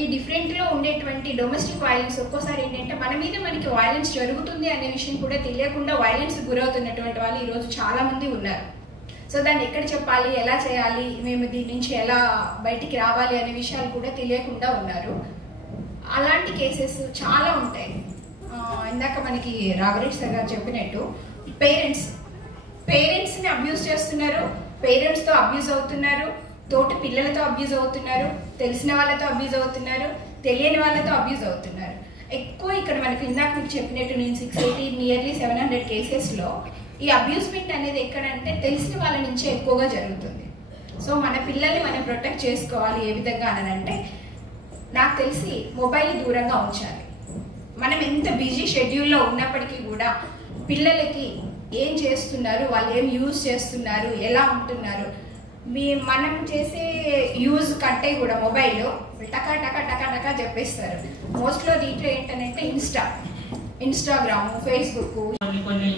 ఈ డిఫరెంట్లో ఉండేటువంటి డొమెస్టిక్ వైలెన్స్ ఒక్కోసారి ఏంటంటే మన మీద మనకి వైలెన్స్ జరుగుతుంది అనే విషయం కూడా తెలియకుండా వైలెన్స్ గురవుతున్నటువంటి వాళ్ళు ఈరోజు చాలామంది ఉన్నారు. సో దాన్ని ఎక్కడ చెప్పాలి, ఎలా చేయాలి, మేము దీని నుంచి ఎలా బయటికి రావాలి అనే విషయాలు కూడా తెలియకుండా ఉన్నారు. అలాంటి కేసెస్ చాలా ఉంటాయి. ఇందాక మనకి రాఘవరెడ్డి సార్ గారు చెప్పినట్టు పేరెంట్స్ని అబ్యూజ్ చేస్తున్నారు, పేరెంట్స్తో అబ్యూజ్ అవుతున్నారు, తోటి పిల్లలతో అబ్యూజ్ అవుతున్నారు, తెలిసిన వాళ్ళతో అబ్యూజ్ అవుతున్నారు, తెలియని వాళ్ళతో అబ్యూజ్ అవుతున్నారు. ఎక్కువ ఇక్కడ మనకి ఇందాక మీకు చెప్పినట్టు నేను 680 నియర్లీ 700 కేసెస్లో ఈ అబ్యూస్మెంట్ అనేది ఎక్కడంటే తెలిసిన వాళ్ళ నుంచే ఎక్కువగా జరుగుతుంది. సో మన పిల్లల్ని మనం ప్రొటెక్ట్ చేసుకోవాలి ఏ విధంగా అనంటే, నాకు తెలిసి మొబైల్ దూరంగా ఉంచాలి. మనం ఎంత బిజీ షెడ్యూల్లో ఉన్నప్పటికీ కూడా పిల్లలకి ఏం చేస్తున్నారు, వాళ్ళు ఏం యూజ్ చేస్తున్నారు, ఎలా ఉంటున్నారు, మనం చేసే యూజ్ కంటే కూడా మొబైల్ టకా టకా టకా టకా చెప్పేస్తారు. మోస్ట్లో దీంట్లో ఏంటంటే ఇన్స్టాగ్రామ్, ఫేస్బుక్, కొన్ని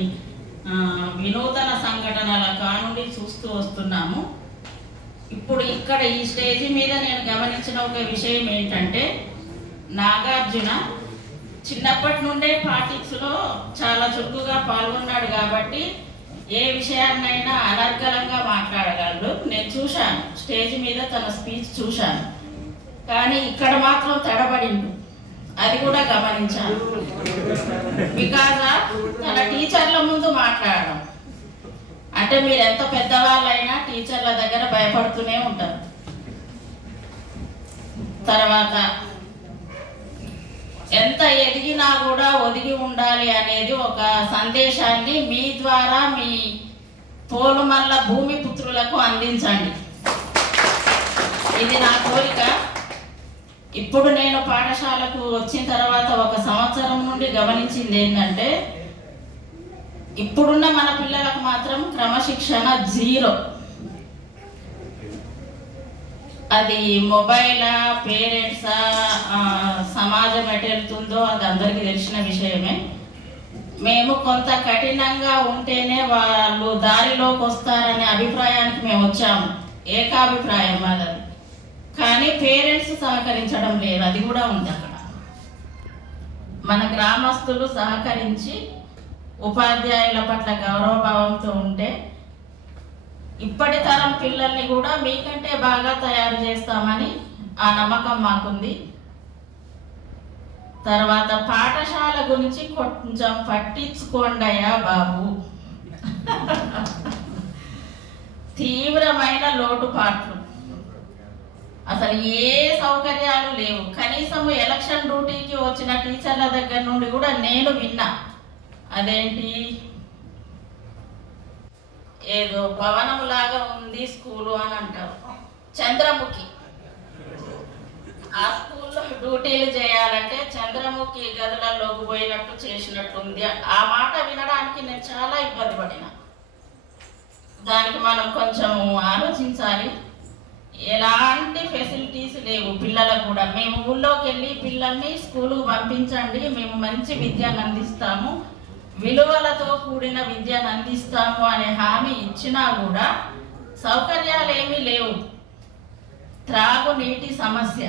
వినూతన సంఘటనల కానుండి చూస్తూ వస్తున్నాము. ఇప్పుడు ఇక్కడ ఈ స్టేజ్ మీద నేను గమనించిన ఒక విషయం ఏంటంటే, నాగార్జున చిన్నప్పటి నుండే పాలిటిక్స్లో చాలా చురుకుగా పాల్గొన్నాడు కాబట్టి ఏ విషయాన్నైనా అనర్గళంగా మాట్లాడగలడు. నేను చూశాను, స్టేజ్ మీద తన స్పీచ్ చూశాను. కానీ ఇక్కడ మాత్రం తడబడిండు, అది కూడా గమనించాను. బికాజ్ తన టీచర్ల ముందు మాట్లాడడం అంటే, మీరు ఎంత పెద్దవాళ్ళైనా టీచర్ల దగ్గర భయపడుతూనే ఉంటారు. తర్వాత ఎంత ఎదిగినా కూడా ఒదిగి ఉండాలి అనేది ఒక సందేశాన్ని మీ ద్వారా మీ పోలుమల్ల భూమి పుత్రులకు అందించండి. ఇది నా కోరిక. ఇప్పుడు నేను పాఠశాలకు వచ్చిన తర్వాత 1 సంవత్సరం నుండి గమనించింది ఏంటంటే, ఇప్పుడున్న మన పిల్లలకు మాత్రం క్రమశిక్షణ 0. అది మొబైలా, పేరెంట్సా, సమాజం ఎటు వెళ్తుందో అది అందరికీ తెలిసిన విషయమే. మేము కొంత కఠినంగా ఉంటేనే వాళ్ళు దారిలోకి వస్తారనే అభిప్రాయానికి మేము వచ్చాము, ఏకాభిప్రాయం అది. కానీ పేరెంట్స్ సహకరించడం లేదు, అది కూడా ఉంది అక్కడ. మన గ్రామస్తులు సహకరించి ఉపాధ్యాయుల పట్ల గౌరవభావంతో ఉంటే ఇప్పటి తరం పిల్లల్ని కూడా మీకంటే బాగా తయారు చేస్తామని ఆ నమ్మకం మాకుంది. తర్వాత పాఠశాల గురించి కొంచెం పట్టించుకోండియా బాబు. తీవ్రమైన లోటుపాట్లు, అసలు ఏ సౌకర్యాలు లేవు. కనీసం ఎలక్షన్ డ్యూటీకి వచ్చిన టీచర్ల దగ్గర నుండి కూడా నేను విన్నా, అదేంటి ఏదో భవనంలాగా ఉంది స్కూలు అని అంటారు. చంద్రముఖి, ఆ స్కూల్లో డ్యూటీలు చేయాలంటే చంద్రముఖి గదులలోకి పోయినట్టు చేసినట్టుంది. ఆ మాట వినడానికి నేను చాలా ఇబ్బంది పడినా. దానికి మనం కొంచెం ఆలోచించాలి. ఎలాంటి ఫెసిలిటీస్ లేవు పిల్లలకు కూడా. మేము ఊళ్ళోకి వెళ్ళి పిల్లల్ని స్కూలుకు పంపించండి, మేము మంచి విద్యను అందిస్తాము, విలువలతో కూడిన విద్యను అందిస్తాము అనే హామీ ఇచ్చినా కూడా సౌకర్యాలు ఏమీ లేవు. త్రాగునీటి సమస్య,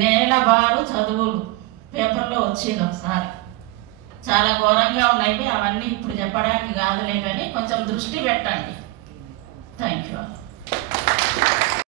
నేలబారు చదువులు పేపర్లో వచ్చేది ఒకసారి, చాలా ఘోరంగా ఉన్నాయి. అవన్నీ ఇప్పుడు చెప్పడానికి కాదులే, కానీ కొంచెం దృష్టి పెట్టండి. Thank you.